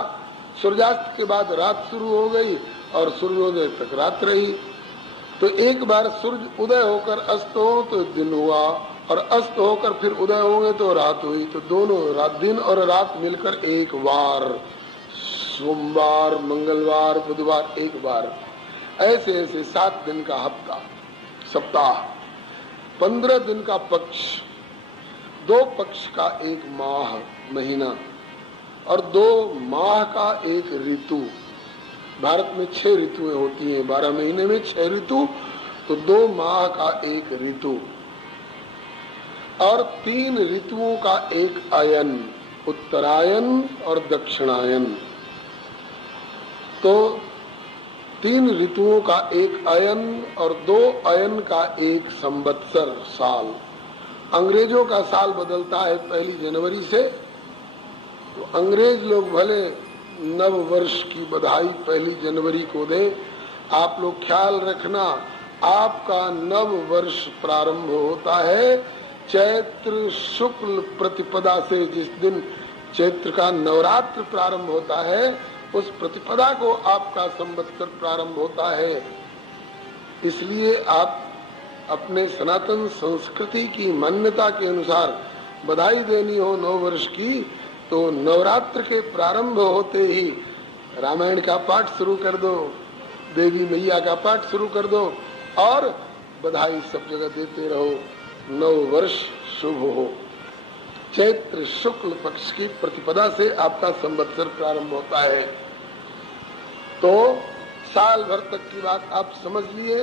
सूर्यास्त के बाद रात शुरू हो गई और सूर्योदय तक रात रही। तो एक बार सूर्य उदय होकर अस्त हो तो दिन हुआ, और अस्त होकर फिर उदय होंगे तो रात हुई। तो दोनों रात, दिन और रात मिलकर एक बार, सोमवार, मंगलवार, बुधवार एक बार, ऐसे ऐसे 7 दिन का हफ्ता, सप्ताह, 15 दिन का पक्ष, 2 पक्ष का एक माह, महीना, और 2 माह का एक ऋतु। भारत में 6 ऋतुएं होती हैं, 12 महीने में 6 ऋतु, तो 2 माह का एक ऋतु, और 3 ऋतुओं का एक अयन, उत्तरायण और दक्षिणायन। तो 3 ऋतुओं का एक अयन और 2 अयन का एक संवत्सर, साल। अंग्रेजों का साल बदलता है 1 जनवरी से, तो अंग्रेज लोग भले नव वर्ष की बधाई 1 जनवरी को दे, आप लोग ख्याल रखना, आपका नव वर्ष प्रारंभ होता है चैत्र शुक्ल प्रतिपदा से। जिस दिन चैत्र का नवरात्र प्रारंभ होता है, उस प्रतिपदा को आपका संवत्सर प्रारंभ होता है। इसलिए आप अपने सनातन संस्कृति की मान्यता के अनुसार बधाई देनी हो नव वर्ष की, तो नवरात्र के प्रारंभ होते ही रामायण का पाठ शुरू कर दो, देवी मैया का पाठ शुरू कर दो, और बधाई सब जगह देते रहो, नव वर्ष शुभ हो। चैत्र शुक्ल पक्ष की प्रतिपदा से आपका संवत्सर प्रारंभ होता है। तो साल भर तक की बात आप समझ लिए।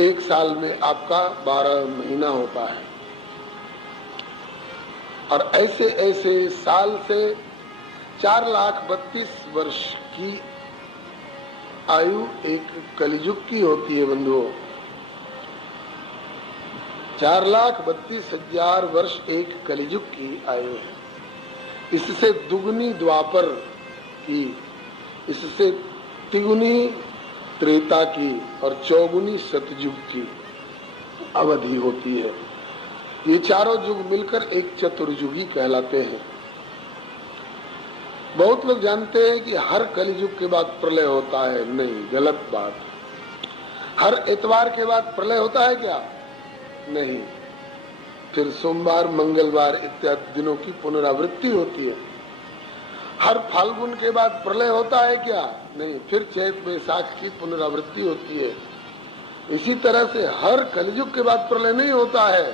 एक साल में आपका 12 महीना होता है, और ऐसे ऐसे साल से 4,32,000 वर्ष की आयु एक कलियुग की होती है बंधुओं। 4,32,000 वर्ष एक कलियुग की आयु है। इससे दुगुनी द्वापर की, इससे तिगुनी त्रेता की, और चौगुनी सतयुग की अवधि होती है। ये चारों युग मिलकर एक चतुर्युगी कहलाते हैं। बहुत लोग जानते हैं कि हर कलियुग के बाद प्रलय होता है। नहीं, गलत बात। हर इतवार के बाद प्रलय होता है क्या? नहीं। फिर सोमवार, मंगलवार इत्यादि दिनों की पुनरावृत्ति होती है। हर फाल्गुन के बाद प्रलय होता है क्या? नहीं। फिर चैत वैशाख की पुनरावृत्ति होती है। इसी तरह से हर कलियुग के बाद प्रलय नहीं होता है।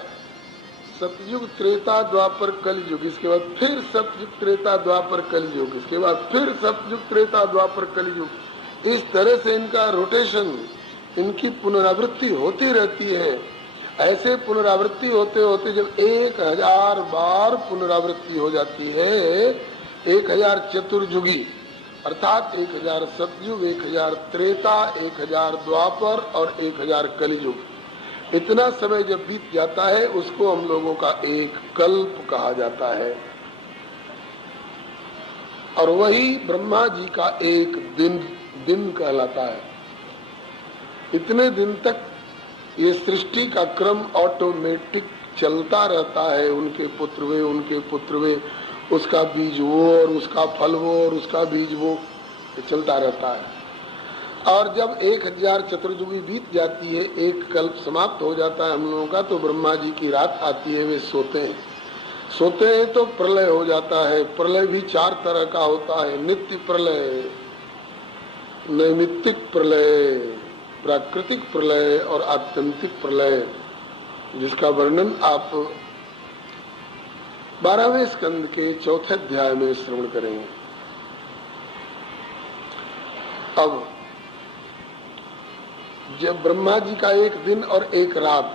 सतयुग, त्रेता, द्वापर, कलियुग, इसके बाद फिर सतयुग, त्रेता, द्वापर, कलियुग, इसके बाद फिर सतयुग, त्रेता, द्वापर, कलियुग। इस तरह से इनका रोटेशन, इनकी पुनरावृत्ति होती रहती है। ऐसे पुनरावृत्ति होते होते जब 1000 बार पुनरावृत्ति हो जाती है, 1000 चतुर्युगी, अर्थात 1000 सतयुग, 1000 त्रेता, 1000 द्वापर और 1000 कलियुग, इतना समय जब बीत जाता है उसको हम लोगों का एक कल्प कहा जाता है। और वही ब्रह्मा जी का एक दिन कहलाता है। इतने दिन तक ये सृष्टि का क्रम ऑटोमेटिक चलता रहता है। उनके पुत्र वे, उनके पुत्र वे, उसका बीज वो और उसका फल वो और उसका बीज वो, ये चलता रहता है। और जब 1000 चतुर्युगी बीत जाती है, एक कल्प समाप्त हो जाता है हम लोगों का, तो ब्रह्मा जी की रात आती है, वे सोते हैं। सोते हैं तो प्रलय हो जाता है। प्रलय भी 4 तरह का होता है: नित्य प्रलय, नैमित्तिक प्रलय, प्राकृतिक प्रलय और आत्यंतिक प्रलय, जिसका वर्णन आप 12वें स्कंद के 4थे अध्याय में श्रवण करेंगे। अब जब ब्रह्मा जी का एक दिन और एक रात,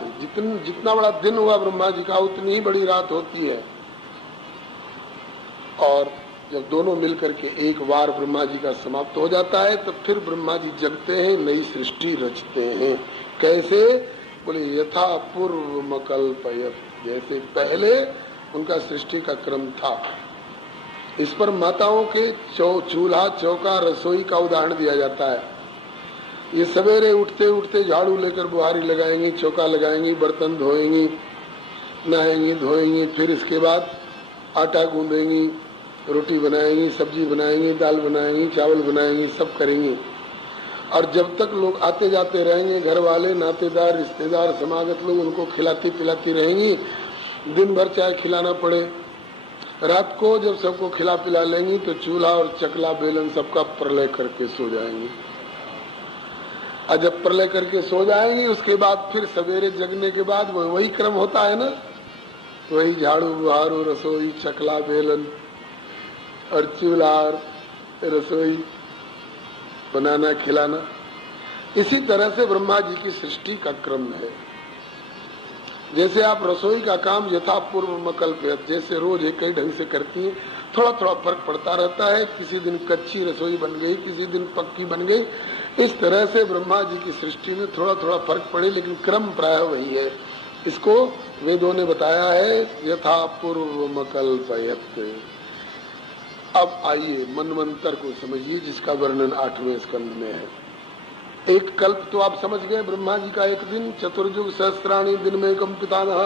जितना बड़ा दिन हुआ ब्रह्मा जी का, उतनी ही बड़ी रात होती है। और जब दोनों मिलकर के एक बार ब्रह्मा जी का समाप्त हो जाता है, तो फिर ब्रह्मा जी जगते हैं, नई सृष्टि रचते हैं। कैसे? बोले यथा पूर्व मकल्पयत, जैसे पहले उनका सृष्टि का क्रम था। इस पर माताओं के चूल्हा, चौका, रसोई का उदाहरण दिया जाता है। ये सवेरे उठते उठते झाड़ू लेकर बुहारी लगाएंगी, चौका लगाएंगी, बर्तन धोएंगी, नहाएंगी, धोएंगी, फिर इसके बाद आटा गूंदेंगी, रोटी बनाएंगी, सब्जी बनाएंगी, दाल बनाएंगी, चावल बनाएंगी, सब करेंगी। और जब तक लोग आते जाते रहेंगे, घर वाले, नातेदार, रिश्तेदार, समागत लोग उनको खिलाती पिलाती रहेंगी, दिन भर चाहे खिलाना पड़े। रात को जब सबको खिला पिला लेंगी तो चूल्हा और चकला बेलन सबका प्रलय करके सो जाएंगी। और जब प्रलय करके सो जाएंगी उसके बाद फिर सवेरे जगने के बाद वही क्रम होता है ना, वही झाड़ू बुहारू, रसोई, चकला बेलन और चूल्हा, रसोई बनाना खिलाना। इसी तरह से ब्रह्मा जी की सृष्टि का क्रम है। जैसे आप रसोई का काम यथापूर्व मकल्पयत, जैसे रोज एक ही ढंग से करती हैं, थोड़ा थोड़ा फर्क पड़ता रहता है। किसी दिन कच्ची रसोई बन गई, किसी दिन पक्की बन गई। इस तरह से ब्रह्मा जी की सृष्टि में थोड़ा थोड़ा फर्क पड़े, लेकिन क्रम प्राय वही है। इसको वेदों ने बताया है यथापूर्व मकल्पयत। अब आइए मनवंतर को समझिए, जिसका वर्णन 8वें स्कंद में है। एक कल्प तो आप समझ गए, ब्रह्मा जी का एक दिन, चतुर्युग सहस्त्राणी दिन में एकम पितामह।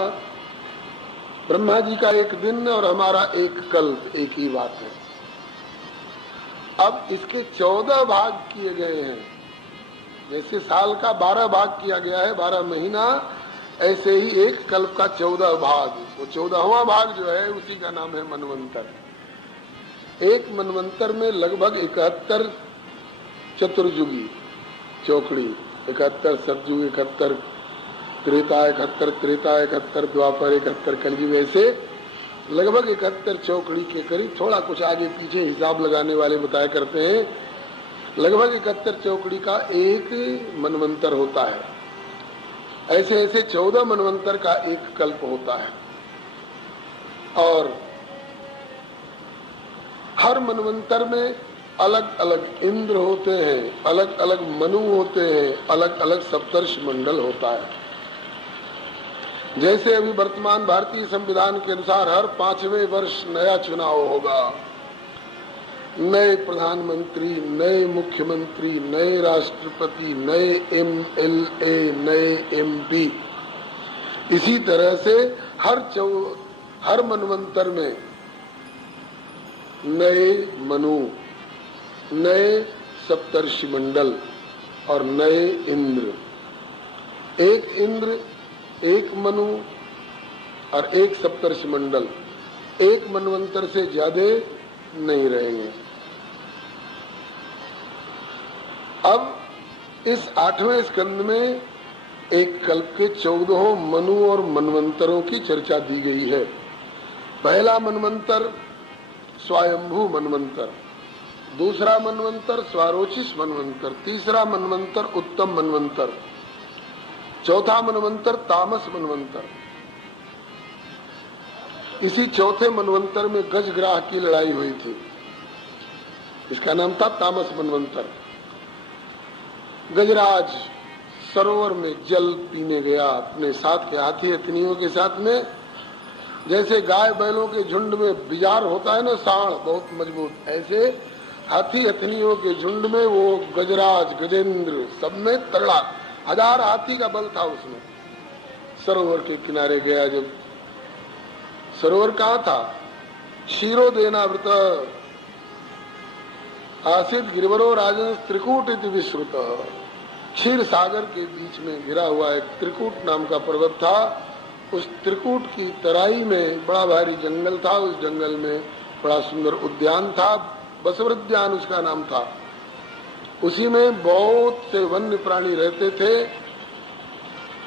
ब्रह्मा जी का एक दिन और हमारा एक कल्प एक ही बात है। अब इसके 14 भाग किए गए हैं। जैसे साल का 12 भाग किया गया है, 12 महीना, ऐसे ही एक कल्प का 14 भाग। वो 14वां भाग जो है उसी का नाम है मनवंतर। एक मनवंतर में लगभग 71 चतुर्युगी चौकड़ी, 71 सतयुग, 71 त्रेता, 71 त्रेता, 71 द्वापर, 71 कलयुग, ऐसे लगभग 71 चौकड़ी के करीब। थोड़ा कुछ आगे पीछे हिसाब लगाने वाले बताया करते हैं, लगभग 71 चौकड़ी का एक मनवंतर होता है। ऐसे ऐसे 14 मनवंतर का एक कल्प होता है। और हर मनवंतर में अलग अलग इंद्र होते हैं, अलग अलग मनु होते हैं, अलग अलग सप्तर्षि मंडल होता है। जैसे अभी वर्तमान भारतीय संविधान के अनुसार हर 5वें वर्ष नया चुनाव होगा, नए प्रधानमंत्री, नए मुख्यमंत्री, नए राष्ट्रपति, नए MLA, नए MP। इसी तरह से हर मनवंतर में नए मनु, नए सप्तर्षि मंडल और नए इंद्र। एक इंद्र, एक मनु और एक सप्तर्षि मंडल एक मनवंतर से ज्यादा नहीं रहेंगे। अब इस 8वें स्कंद में एक कल्प के 14 मनु और मनवंतरों की चर्चा दी गई है। पहला मनवंतर स्वयंभू मनवंतर, दूसरा मनवंतर स्वारोचिष मनवंतर, तीसरा मनवंतर उत्तम मनवंतर, चौथा मनवंतर तामस मनवंतर। इसी चौथे मनवंतर में गजग्राह की लड़ाई हुई थी, इसका नाम था तामस मनवंतर। गजराज सरोवर में जल पीने गया अपने साथ के हाथी हथनियों के साथ में। जैसे गाय बैलों के झुंड में बिजार होता है ना, सांड बहुत मजबूत, ऐसे हाथी हथनियों के झुंड में वो गजराज गजेंद्र सब में तगड़ा 1000 हाथी का बल था उसमें। सरोवर के किनारे गया जब, सरोवर कहाँ था? क्षीरोदेनावृत आसित गिरिवरो राजन त्रिकूट इति विश्रुत। क्षीर सागर के बीच में घिरा हुआ एक त्रिकूट नाम का पर्वत था। उस त्रिकूट की तराई में बड़ा भारी जंगल था। उस जंगल में बड़ा सुंदर उद्यान था, बसवोद्यान उसका नाम था। उसी में बहुत से वन्य प्राणी रहते थे।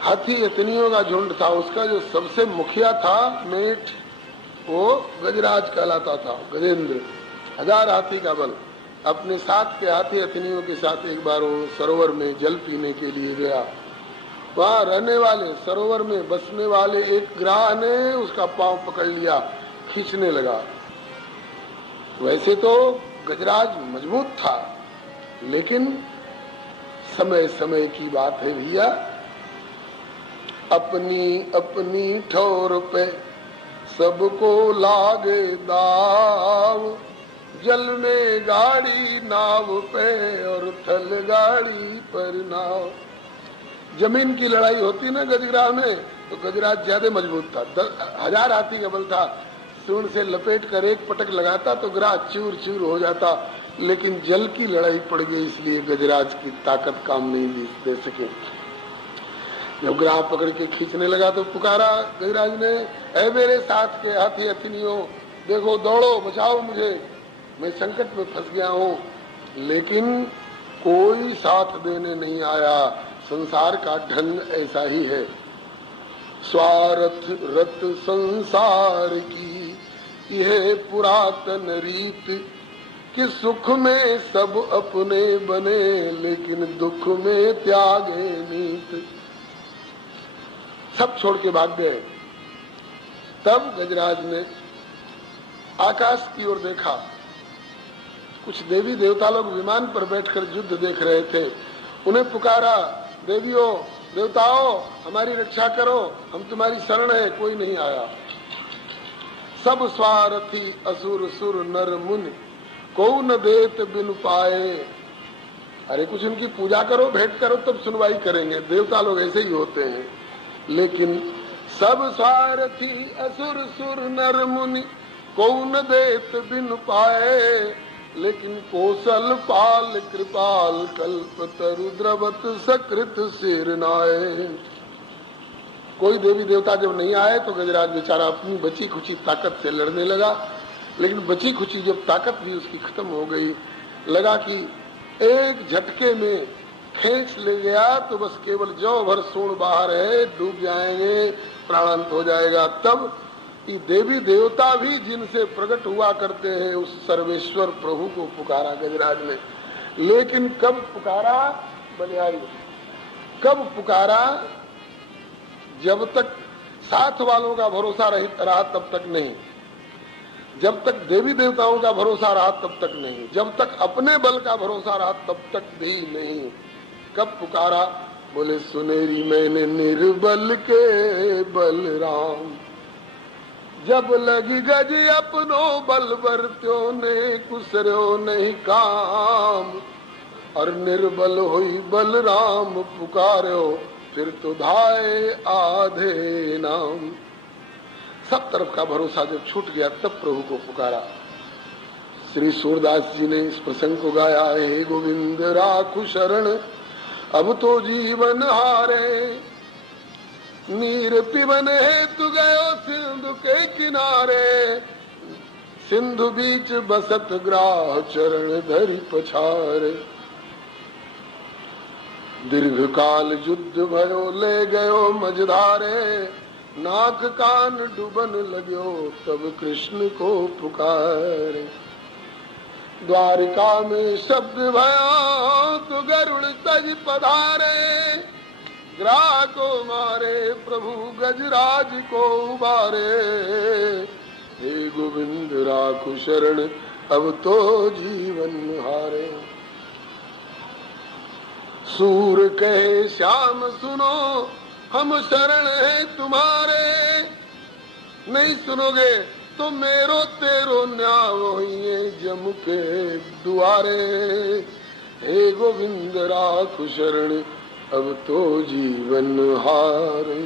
हाथी हथनियों का झुंड था। उसका जो सबसे मुखिया था मेट, वो गजराज कहलाता था, गजेंद्र। 1000 हाथी का बल। अपने साथ के हाथी हथनियों के साथ एक बार वो सरोवर में जल पीने के लिए गया। वहाँ रहने वाले, सरोवर में बसने वाले एक ग्राह ने उसका पांव पकड़ लिया, खींचने लगा। वैसे तो गजराज मजबूत था, लेकिन समय समय की बात है भैया। अपनी अपनी ठोर पे सबको लागे दाव, जल में गाड़ी नाव पे और थल गाड़ी पर नाव। जमीन की लड़ाई होती ना गजराज में, तो गजराज ज्यादा मजबूत था। 1000 हाथी का बल था। सूंड से लपेट कर एक पटक लगाता तो ग्राह चूर चूर हो जाता। लेकिन जल की लड़ाई पड़ गई, इसलिए गजराज की ताकत काम नहीं दे सके। जब ग्राह पकड़ के खींचने लगा तो पुकारा गजराज ने, ऐ मेरे साथ के हाथी हथिनियों, देखो दौड़ो, बचाओ मुझे, मैं संकट में फंस गया हूँ। लेकिन कोई साथ देने नहीं आया। संसार का ढंग ऐसा ही है। स्वार्थ रत संसार की यह पुरातन रीत कि सुख में सब अपने बने, लेकिन दुख में त्यागे नीत। सब छोड़ के भाग गए। तब गजराज ने आकाश की ओर देखा। कुछ देवी देवता लोग विमान पर बैठकर युद्ध देख रहे थे। उन्हें पुकारा, देवियों देवताओं, हमारी रक्षा करो, हम तुम्हारी शरण है। कोई नहीं आया। सब स्वार्थी असुर सुर नर मुनि, को न देत बिन पाए। अरे कुछ इनकी पूजा करो, भेंट करो, तब सुनवाई करेंगे। देवता लोग ऐसे ही होते हैं। लेकिन सब स्वार्थी असुर सुर नर मुनि, को न देत बिन पाए। लेकिन कौशल पाल कृपाल कल्प तरु द्रवत सकृत सिर नाए। कोई देवी देवता जब नहीं आए तो गजराज बेचारा अपनी बची खुची ताकत से लड़ने लगा। लेकिन बची खुची जब ताकत भी उसकी खत्म हो गई, लगा कि एक झटके में खींच ले गया तो बस केवल जौ भर सूंड बाहर है, डूब जाएंगे, प्राणांत हो जाएगा। तब ये देवी देवता भी जिनसे प्रकट हुआ करते हैं उस सर्वेश्वर प्रभु को पुकारा गजराज ने। लेकिन कब पुकारा बलिहारी, कब पुकारा? जब तक साथ वालों का भरोसा रहा तब तक नहीं, जब तक देवी देवताओं का भरोसा रहा तब तक नहीं, जब तक अपने बल का भरोसा रहा तब तक भी नहीं। कब पुकारा? बोले सुनेरी मैंने निर्बल के बलराम, जब लगी गज अपनो बल बरत्यो ने कुसरो नहीं काम। और निर्बल हुई बलराम पुकारो, फिर तो धाये आधे नाम। सब तरफ का भरोसा जब छूट गया तब प्रभु को पुकारा। श्री सूरदास जी ने इस प्रसंग को गाया है। हे गोविंद राखु शरण अब तो जीवन हारे, नीर पिबन हेतु गयो सिंधु के किनारे। सिंधु बीच बसत ग्राह चरण धरि पछारे। दीर्घ काल युद्ध भयो ले गयो मझधारे, नाक कान डूबन लग्यो तब कृष्ण को पुकारे। द्वारिका में शब्द भयो तो गरुड़ तज पधारे, ग्राह को मारे प्रभु गजराज को उबारे। हे गोविंद राखु शरण अब तो जीवन हारे। सूर कहे श्याम सुनो हम शरण है तुम्हारे, नहीं सुनोगे तो मेरो तेरो न्याय होइए जम के दुआरे। हे गोविंद राखु शरण अब तो जीवन हारे।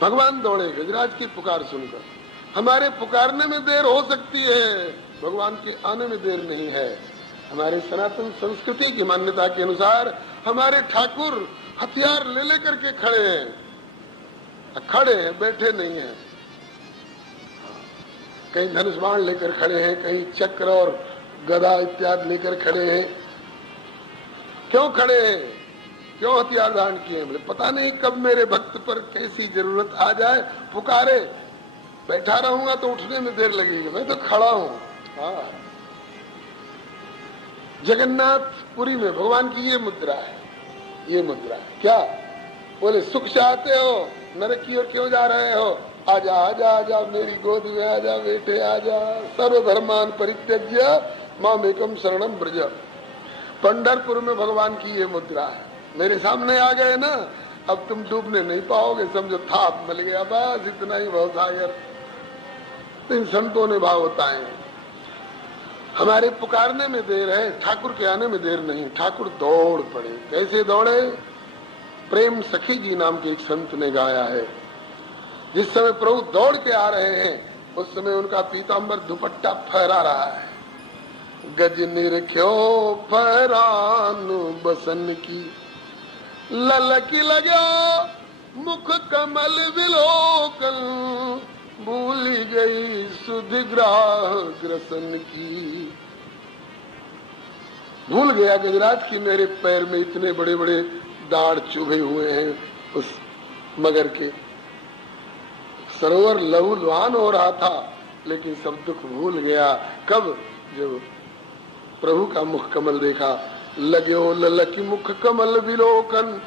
भगवान दौड़े गजराज की पुकार सुनकर। हमारे पुकारने में देर हो सकती है, भगवान के आने में देर नहीं है। हमारे सनातन संस्कृति की मान्यता के अनुसार हमारे ठाकुर हथियार ले लेकर के खड़े हैं, खड़े हैं, बैठे नहीं हैं। कहीं धनुष बाण लेकर खड़े हैं, कहीं चक्र और गदा इत्यादि लेकर खड़े हैं। क्यों खड़े हैं? क्यों हथियार धारण किए? बोले पता नहीं कब मेरे भक्त पर कैसी जरूरत आ जाए, पुकारे। बैठा रहूंगा तो उठने में देर लगेगी, मैं तो खड़ा हूं। हाँ, जगन्नाथपुरी में भगवान की ये मुद्रा है, ये मुद्रा है। क्या बोले? सुख चाहते हो, नरक की ओर क्यों जा रहे हो? आजा आजा आजा, मेरी गोद में आजा बेटे आजा। सर्वधर्मान परित्यज्य मामेकम शरणम ब्रज। पंढरपुर में भगवान की ये मुद्रा है। मेरे सामने आ गए ना, अब तुम डूबने नहीं पाओगे, समझो थाप मिल गया, बस इतना ही बहुत सागर। इन संतों ने भाव बताए। हमारे पुकारने में देर है, ठाकुर के आने में देर नहीं। ठाकुर दौड़ पड़े। कैसे दौड़े? प्रेम सखी जी नाम के एक संत ने गाया है। जिस समय प्रभु दौड़ के आ रहे हैं उस समय उनका पीताम्बर दुपट्टा फहरा रहा है। गज निरख्यो फहरान बसन की, ललकी लग्या मुख कमल विलोकन, भूल गई सुध ग्राह ग्रसन की। भूल गया गजराज की मेरे पैर में इतने बड़े बड़े दाढ़ चुभे हुए हैं उस मगर के। सरोवर लहूलुहान हो रहा था, लेकिन सब दुख भूल गया। कब? जब प्रभु का मुख कमल देखा। लग्यो ललकी मुख कमल विलोकन,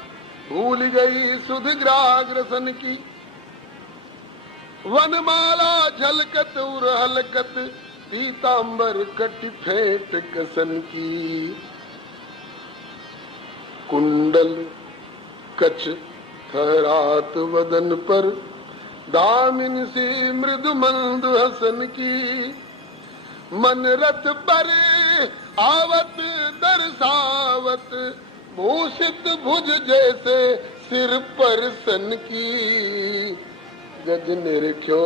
भूल गई सुध ग्राग्रसन की। वनमाला झलकत उर हलकत, पीतांबर कट फेंट कसन की। कुंडल कच थरात वदन पर, दामिन सी मृदु मंद हसन की। मन रथ पर आवत दर्शावत, भूषित भुज जैसे सिर पर सन की। गज निरख्यो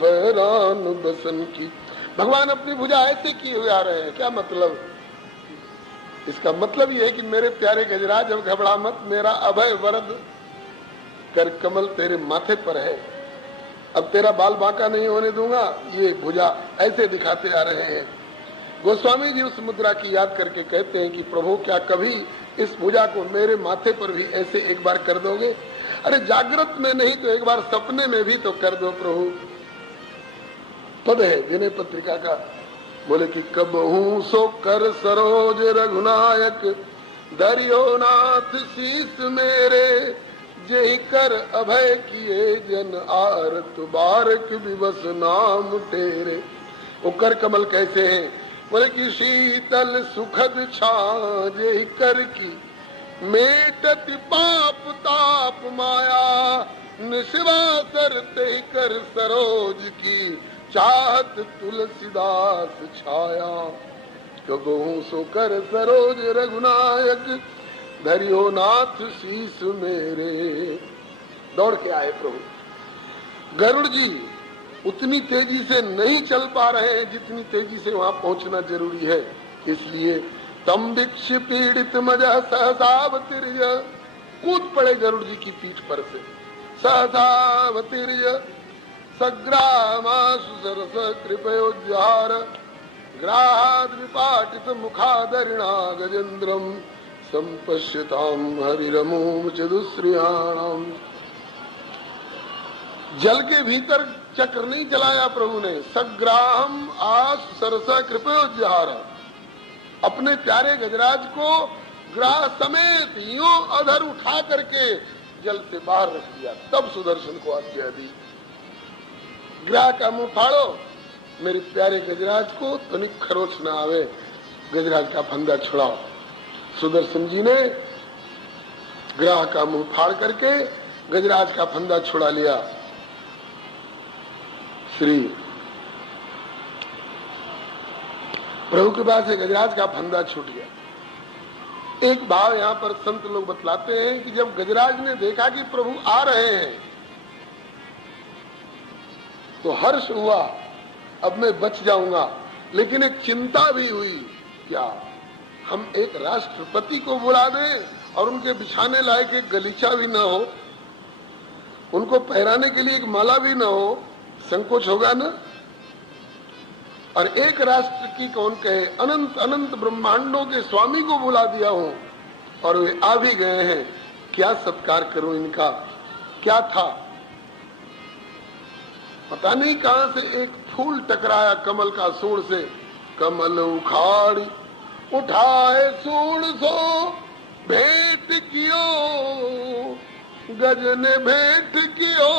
फहरान बसन की। भगवान अपनी भुजा ऐसे किए हुए आ रहे हैं। क्या मतलब? इसका मतलब ये है कि मेरे प्यारे गजराज, अब घबरा मत, मेरा अभय वरद कर कमल तेरे माथे पर है। अब तेरा बाल बांका नहीं होने दूंगा। ये भुजा ऐसे दिखाते आ रहे हैं। गोस्वामी जी उस मुद्रा की याद करके कहते हैं कि प्रभु क्या कभी इस भुजा को मेरे माथे पर भी ऐसे एक बार कर दोगे? अरे जागृत में नहीं तो एक बार सपने में भी तो कर दो प्रभु। पद है विनय पत्रिका का, बोले कि कब हूँ सो कर सरोज रघुनायक, दरियो नाथ शीस मेरे, जय कर अभय किए जन आरत, बारक विवश नाम तेरे। वो कर कमल कैसे हैं? बोले कि शीतल सुखद छां जय कर की, मेटत पाप ताप माया, निस्वासर तय कर सरोज की, चाहत तुलसीदास छाया। कबहू सो कर सरोज रघुनायक, धरियो नाथ शीस मेरे। दौड़ के आए प्रभु। गरुड़ जी उतनी तेजी से नहीं चल पा रहे हैं जितनी तेजी से वहां पहुंचना जरूरी है। इसलिए तम भिक्ष पीड़ित मजह सहसावतीर्य, कूद पड़े गरुड़ जी की पीठ पर से। सहसावतीर्य सग्रामाशु सरस कृपयोज्हार, ग्राहाद विपाटित मुखादरिणा गजेन्द्रम, संपश्यताम हरिरमूम चतुश्रियाणाम। जल के भीतर चक्र नहीं चलाया प्रभु ने। सग्राम आस सरस कृपयोज्हार, अपने प्यारे गजराज को ग्राह समेत यूं अधर उठा करके जल से बाहर रख दिया। तब सुदर्शन को आज्ञा दी, ग्राह का मुंह फाड़ो, मेरे प्यारे गजराज को तनिक खरोच न आवे, गजराज का फंदा छुड़ाओ। सुदर्शन जी ने ग्राह का मुंह फाड़ करके गजराज का फंदा छुड़ा लिया। श्री प्रभु के पास गजराज का फंदा छूट गया। एक भाव यहाँ पर संत लोग बतलाते हैं कि जब गजराज ने देखा कि प्रभु आ रहे हैं तो हर्ष हुआ, अब मैं बच जाऊंगा। लेकिन एक चिंता भी हुई, क्या हम एक राष्ट्रपति को बुला दें और उनके बिछाने लायक एक गलीचा भी न हो, उनको पहराने के लिए एक माला भी न हो, संकोच होगा ना। और एक राष्ट्र की कौन कहे, अनंत अनंत ब्रह्मांडों के स्वामी को बुला दिया हूं और वे आ भी गए हैं, क्या सत्कार करूं इनका? क्या था पता नहीं, कहां से एक फूल टकराया कमल का सूंड से। कमल उखाड़ी उठाए सूंड सो, भेंट कियो गज ने भेंट कियो,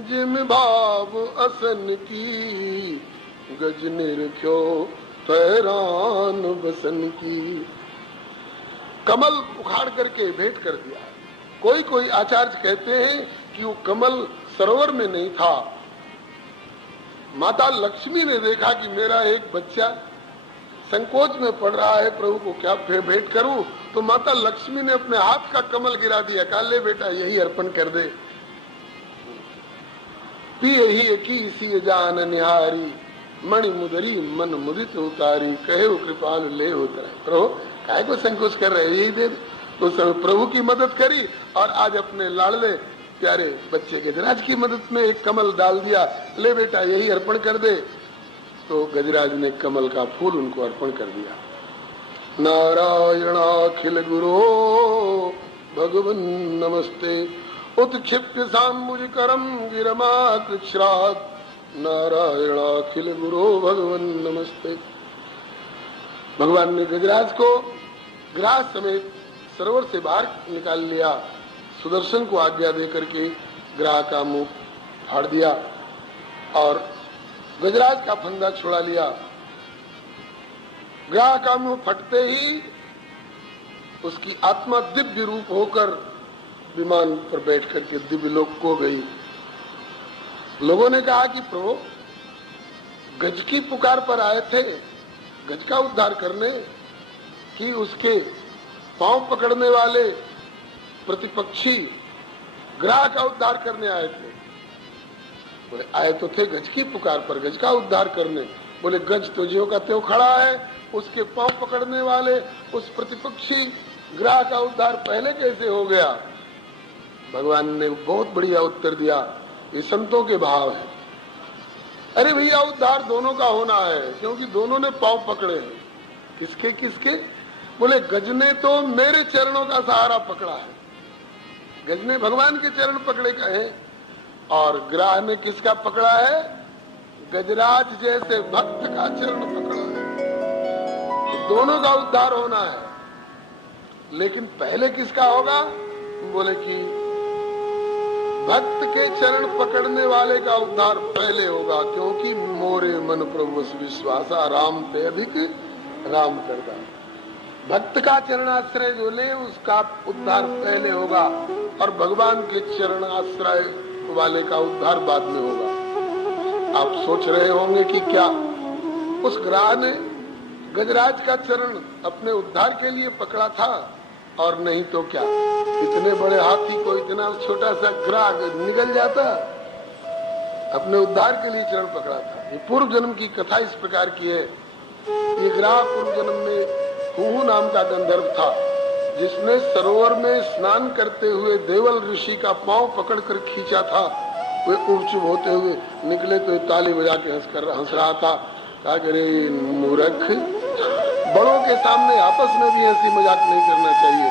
जिम भाव असन की, गज निरख्यो फहरान बसन की। कमल उखाड़ करके भेंट कर दिया। कोई कोई आचार्य कहते हैं कि वो कमल सरोवर में नहीं था, माता लक्ष्मी ने देखा कि मेरा एक बच्चा संकोच में पड़ रहा है, प्रभु को क्या भेंट करूं, तो माता लक्ष्मी ने अपने हाथ का कमल गिरा दिया, कहा ले बेटा यही अर्पण कर दे। पिए ही की सी जान निहारी, मणि मुदरी मन मुदित उतारी, कहे वो कृपाल ले उतराई। प्रभु काहे को संकोच कर रहे, यही दे। तो उस समय प्रभु की मदद करी और आज अपने लाडले प्यारे बच्चे गजराज की मदद में एक कमल डाल दिया, ले बेटा यही अर्पण कर दे। तो गजराज ने कमल का फूल उनको अर्पण कर दिया। नारायणाखिल गुरो भगवन नमस्ते, उत्क्षिप्य सांबुज करम गिरमा कृच्छ्रात्, नारायणाखिल गुरो भगवन नमस्ते। भगवान ने गजराज को ग्रास समेत सरोवर से बाहर निकाल लिया, सुदर्शन को आज्ञा देकर के ग्राह का मुंह फाड़ दिया और गजराज का फंदा छुड़ा लिया। ग्राह का मुंह फटते ही उसकी आत्मा दिव्य रूप होकर विमान पर बैठ करके दिव्य लोक को गई। लोगों ने कहा कि प्रभु गज की पुकार पर आए थे, गज का उद्धार करने, कि उसके पांव पकड़ने वाले प्रतिपक्षी ग्राह का उद्धार करने आए थे। बोले आए तो थे गज की पुकार पर, गज का उद्धार करने। बोले गज तो ज्यों का त्यों खड़ा है, उसके पांव पकड़ने वाले उस प्रतिपक्षी ग्राह का उद्धार पहले कैसे हो गया? भगवान ने बहुत बढ़िया उत्तर दिया, ये संतों के भाव है। अरे भैया उद्धार दोनों का होना है, क्योंकि दोनों ने पांव पकड़े हैं। किसके किसके? बोले गज ने तो मेरे चरणों का सहारा पकड़ा है, गज ने भगवान के चरण पकड़े का है, और ग्राह ने किसका पकड़ा है? गजराज जैसे भक्त का चरण पकड़ा है। तो दोनों का उद्धार होना है, लेकिन पहले किसका होगा? बोले कि भक्त के चरण पकड़ने वाले का उद्धार पहले होगा, क्योंकि मोरे मन प्रभु विश्वासा, राम पे अधिक राम करदा। भक्त का चरणाश्रय जो ले उसका उद्धार पहले होगा, और भगवान के चरणाश्रय वाले का उद्धार बाद में होगा। आप सोच रहे होंगे कि क्या उस ग्राह ने गजराज का चरण अपने उद्धार के लिए पकड़ा था? और नहीं तो क्या इतने बड़े हाथी को इतना छोटा सा ग्राह निगल जाता? अपने उद्धार के लिए चरण पकड़ा था। ये पूर्व जन्म की कथा इस प्रकार की है। ये ग्राह पूर्व जन्म में कुहू नाम का गंधर्व था, जिसने सरोवर में स्नान करते हुए देवल ऋषि का पांव पकड़कर खींचा था। वे उबचुब होते हुए निकले तो ताली बजा के हंस रहा था। कहा करे मूर्ख, बड़ों के सामने आपस में भी ऐसी मजाक नहीं करना चाहिए,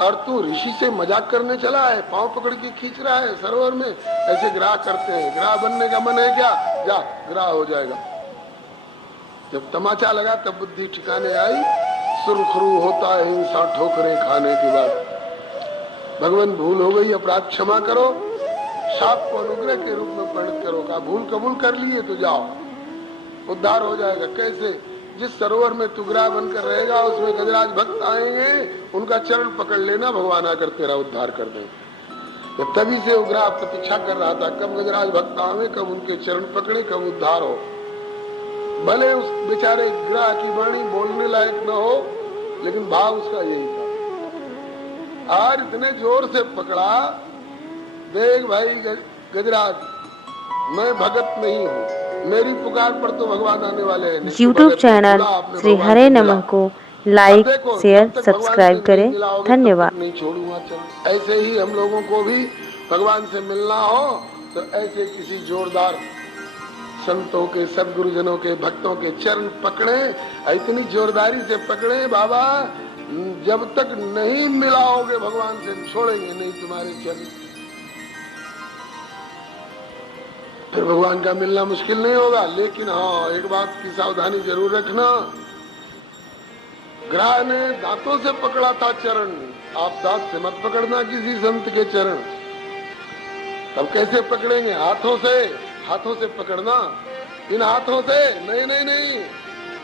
और तू ऋषि से मजाक करने चला है, पांव पकड़ के खींच रहा है सरोवर में। ऐसे ग्राह करते हैं, ग्राह बनने का मन है क्या? जा ग्राह हो जाएगा। जब तमाचा लगा तब बुद्धि ठिकाने आई, सुरखरू होता है हिंसा ठोकरें खाने के बाद। भगवान भूल हो गई, अपराध क्षमा करो, शाप को अनुग्रह के रूप में परिणत करो। का भूल कबूल कर लिए तो जाओ, उद्धार हो जाएगा। कैसे? जिस सरोवर में तू ग्राह बनकर रहेगा उसमें गजराज भक्त आएंगे, उनका चरण पकड़ लेना, भगवान आकर तेरा उद्धार कर देंगे। तभी से वो ग्राह प्रतीक्षा कर रहा था कब गजराज भक्त आवे, कब उनके चरण पकड़े, कब उद्धार हो। भले उस बेचारे ग्राह की वाणी बोलने लायक न हो, लेकिन भाव उसका यही था। और इतने जोर से पकड़ा, देख भाई गजराज, मैं भगत नहीं हूँ, मेरी पुकार पर तो भगवान आने वाले हैं। यूट्यूब चैनल श्री हरे नमः को लाइक, शेयर, सब्सक्राइब करें। धन्यवाद। नहीं छोड़ूंगा चरण। ऐसे ही हम लोगों को भी भगवान से मिलना हो तो ऐसे किसी जोरदार संतों के, सदगुरुजनों के, भक्तों के चरण पकड़े, इतनी जोरदारी से पकड़े बाबा, जब तक नहीं मिलाओगे भगवान से छोड़ेंगे नहीं तुम्हारे चरण। फिर भगवान का मिलना मुश्किल नहीं होगा। लेकिन हाँ, एक बात की सावधानी जरूर रखना, ग्राह ने दांतों से पकड़ा था चरण, आप दांत से मत पकड़ना किसी संत के चरण। तब कैसे पकड़ेंगे? हाथों से, हाथों से पकड़ना। इन हाथों से नहीं नहीं नहीं,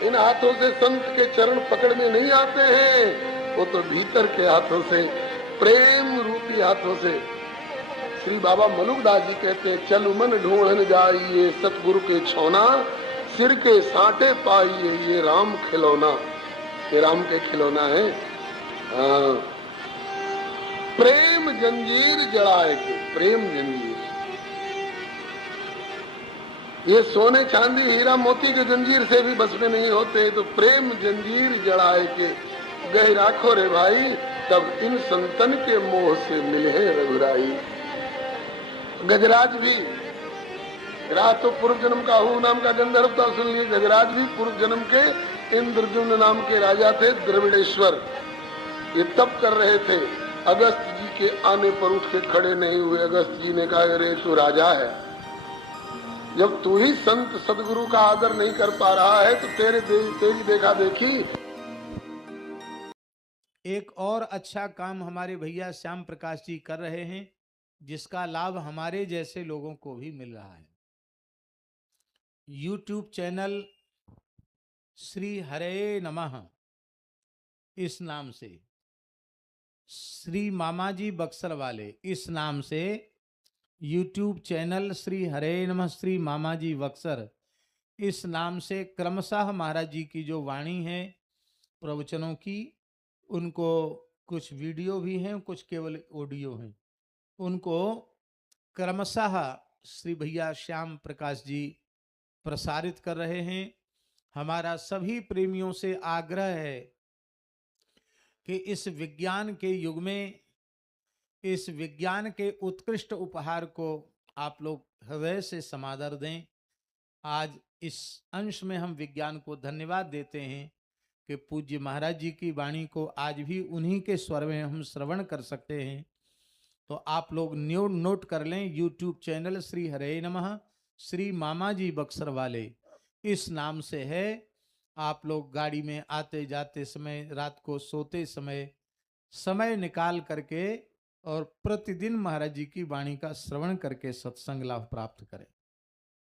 इन हाथों से संत के चरण पकड़ने नहीं आते हैं, वो तो भीतर के हाथों से, प्रेम रूपी हाथों से। श्री बाबा मलुकदास जी कहते हैं, चल मन ढूंढन जाइए सतगुरु के छौना, सिर के सांटे पाइए ये राम खिलौना। ये राम के खिलौना है। प्रेम जंजीर जड़ाए थे, प्रेम जंजीर। ये सोने चांदी हीरा मोती जो जंजीर से भी बस में नहीं होते, तो प्रेम जंजीर जड़ाए के गए राखो रे भाई, तब इन संतन के मोह से मिले रघुराई। गजराज भी, राज तो पूर्व जन्म का हूं नाम का गंधर्व था, सुन लिए। गजराज भी पूर्व जन्म के इंद्रद्युम्न नाम के राजा थे, द्रविड़ेश्वर। ये तप कर रहे थे, अगस्त जी के आने पर उठ के खड़े नहीं हुए। अगस्त जी ने कहा, अरे तू राजा है, जब तू ही संत सदगुरु का आदर नहीं कर पा रहा है तो तेरी देखा देखी। एक और अच्छा काम हमारे भैया श्याम प्रकाश जी कर रहे हैं, जिसका लाभ हमारे जैसे लोगों को भी मिल रहा है। YouTube चैनल श्री हरे नमः इस नाम से, श्री मामाजी बक्सर वाले इस नाम से YouTube चैनल श्री हरे नमः श्री मामाजी बक्सर इस नाम से क्रमशः महाराज जी की जो वाणी है प्रवचनों की, उनको कुछ वीडियो भी हैं, कुछ केवल ऑडियो हैं, उनको क्रमशः श्री भैया श्याम प्रकाश जी प्रसारित कर रहे हैं। हमारा सभी प्रेमियों से आग्रह है कि इस विज्ञान के युग में इस विज्ञान के उत्कृष्ट उपहार को आप लोग हृदय से समादर दें। आज इस अंश में हम विज्ञान को धन्यवाद देते हैं कि पूज्य महाराज जी की वाणी को आज भी उन्हीं के स्वर में हम श्रवण कर सकते हैं। तो आप लोग नोट कर लें, YouTube चैनल श्री हरे नमः श्री मामाजी बक्सर वाले इस नाम से है। आप लोग गाड़ी में आते जाते समय, रात को सोते समय निकाल करके और प्रतिदिन महाराज जी की वाणी का श्रवण करके सत्संग लाभ प्राप्त करें।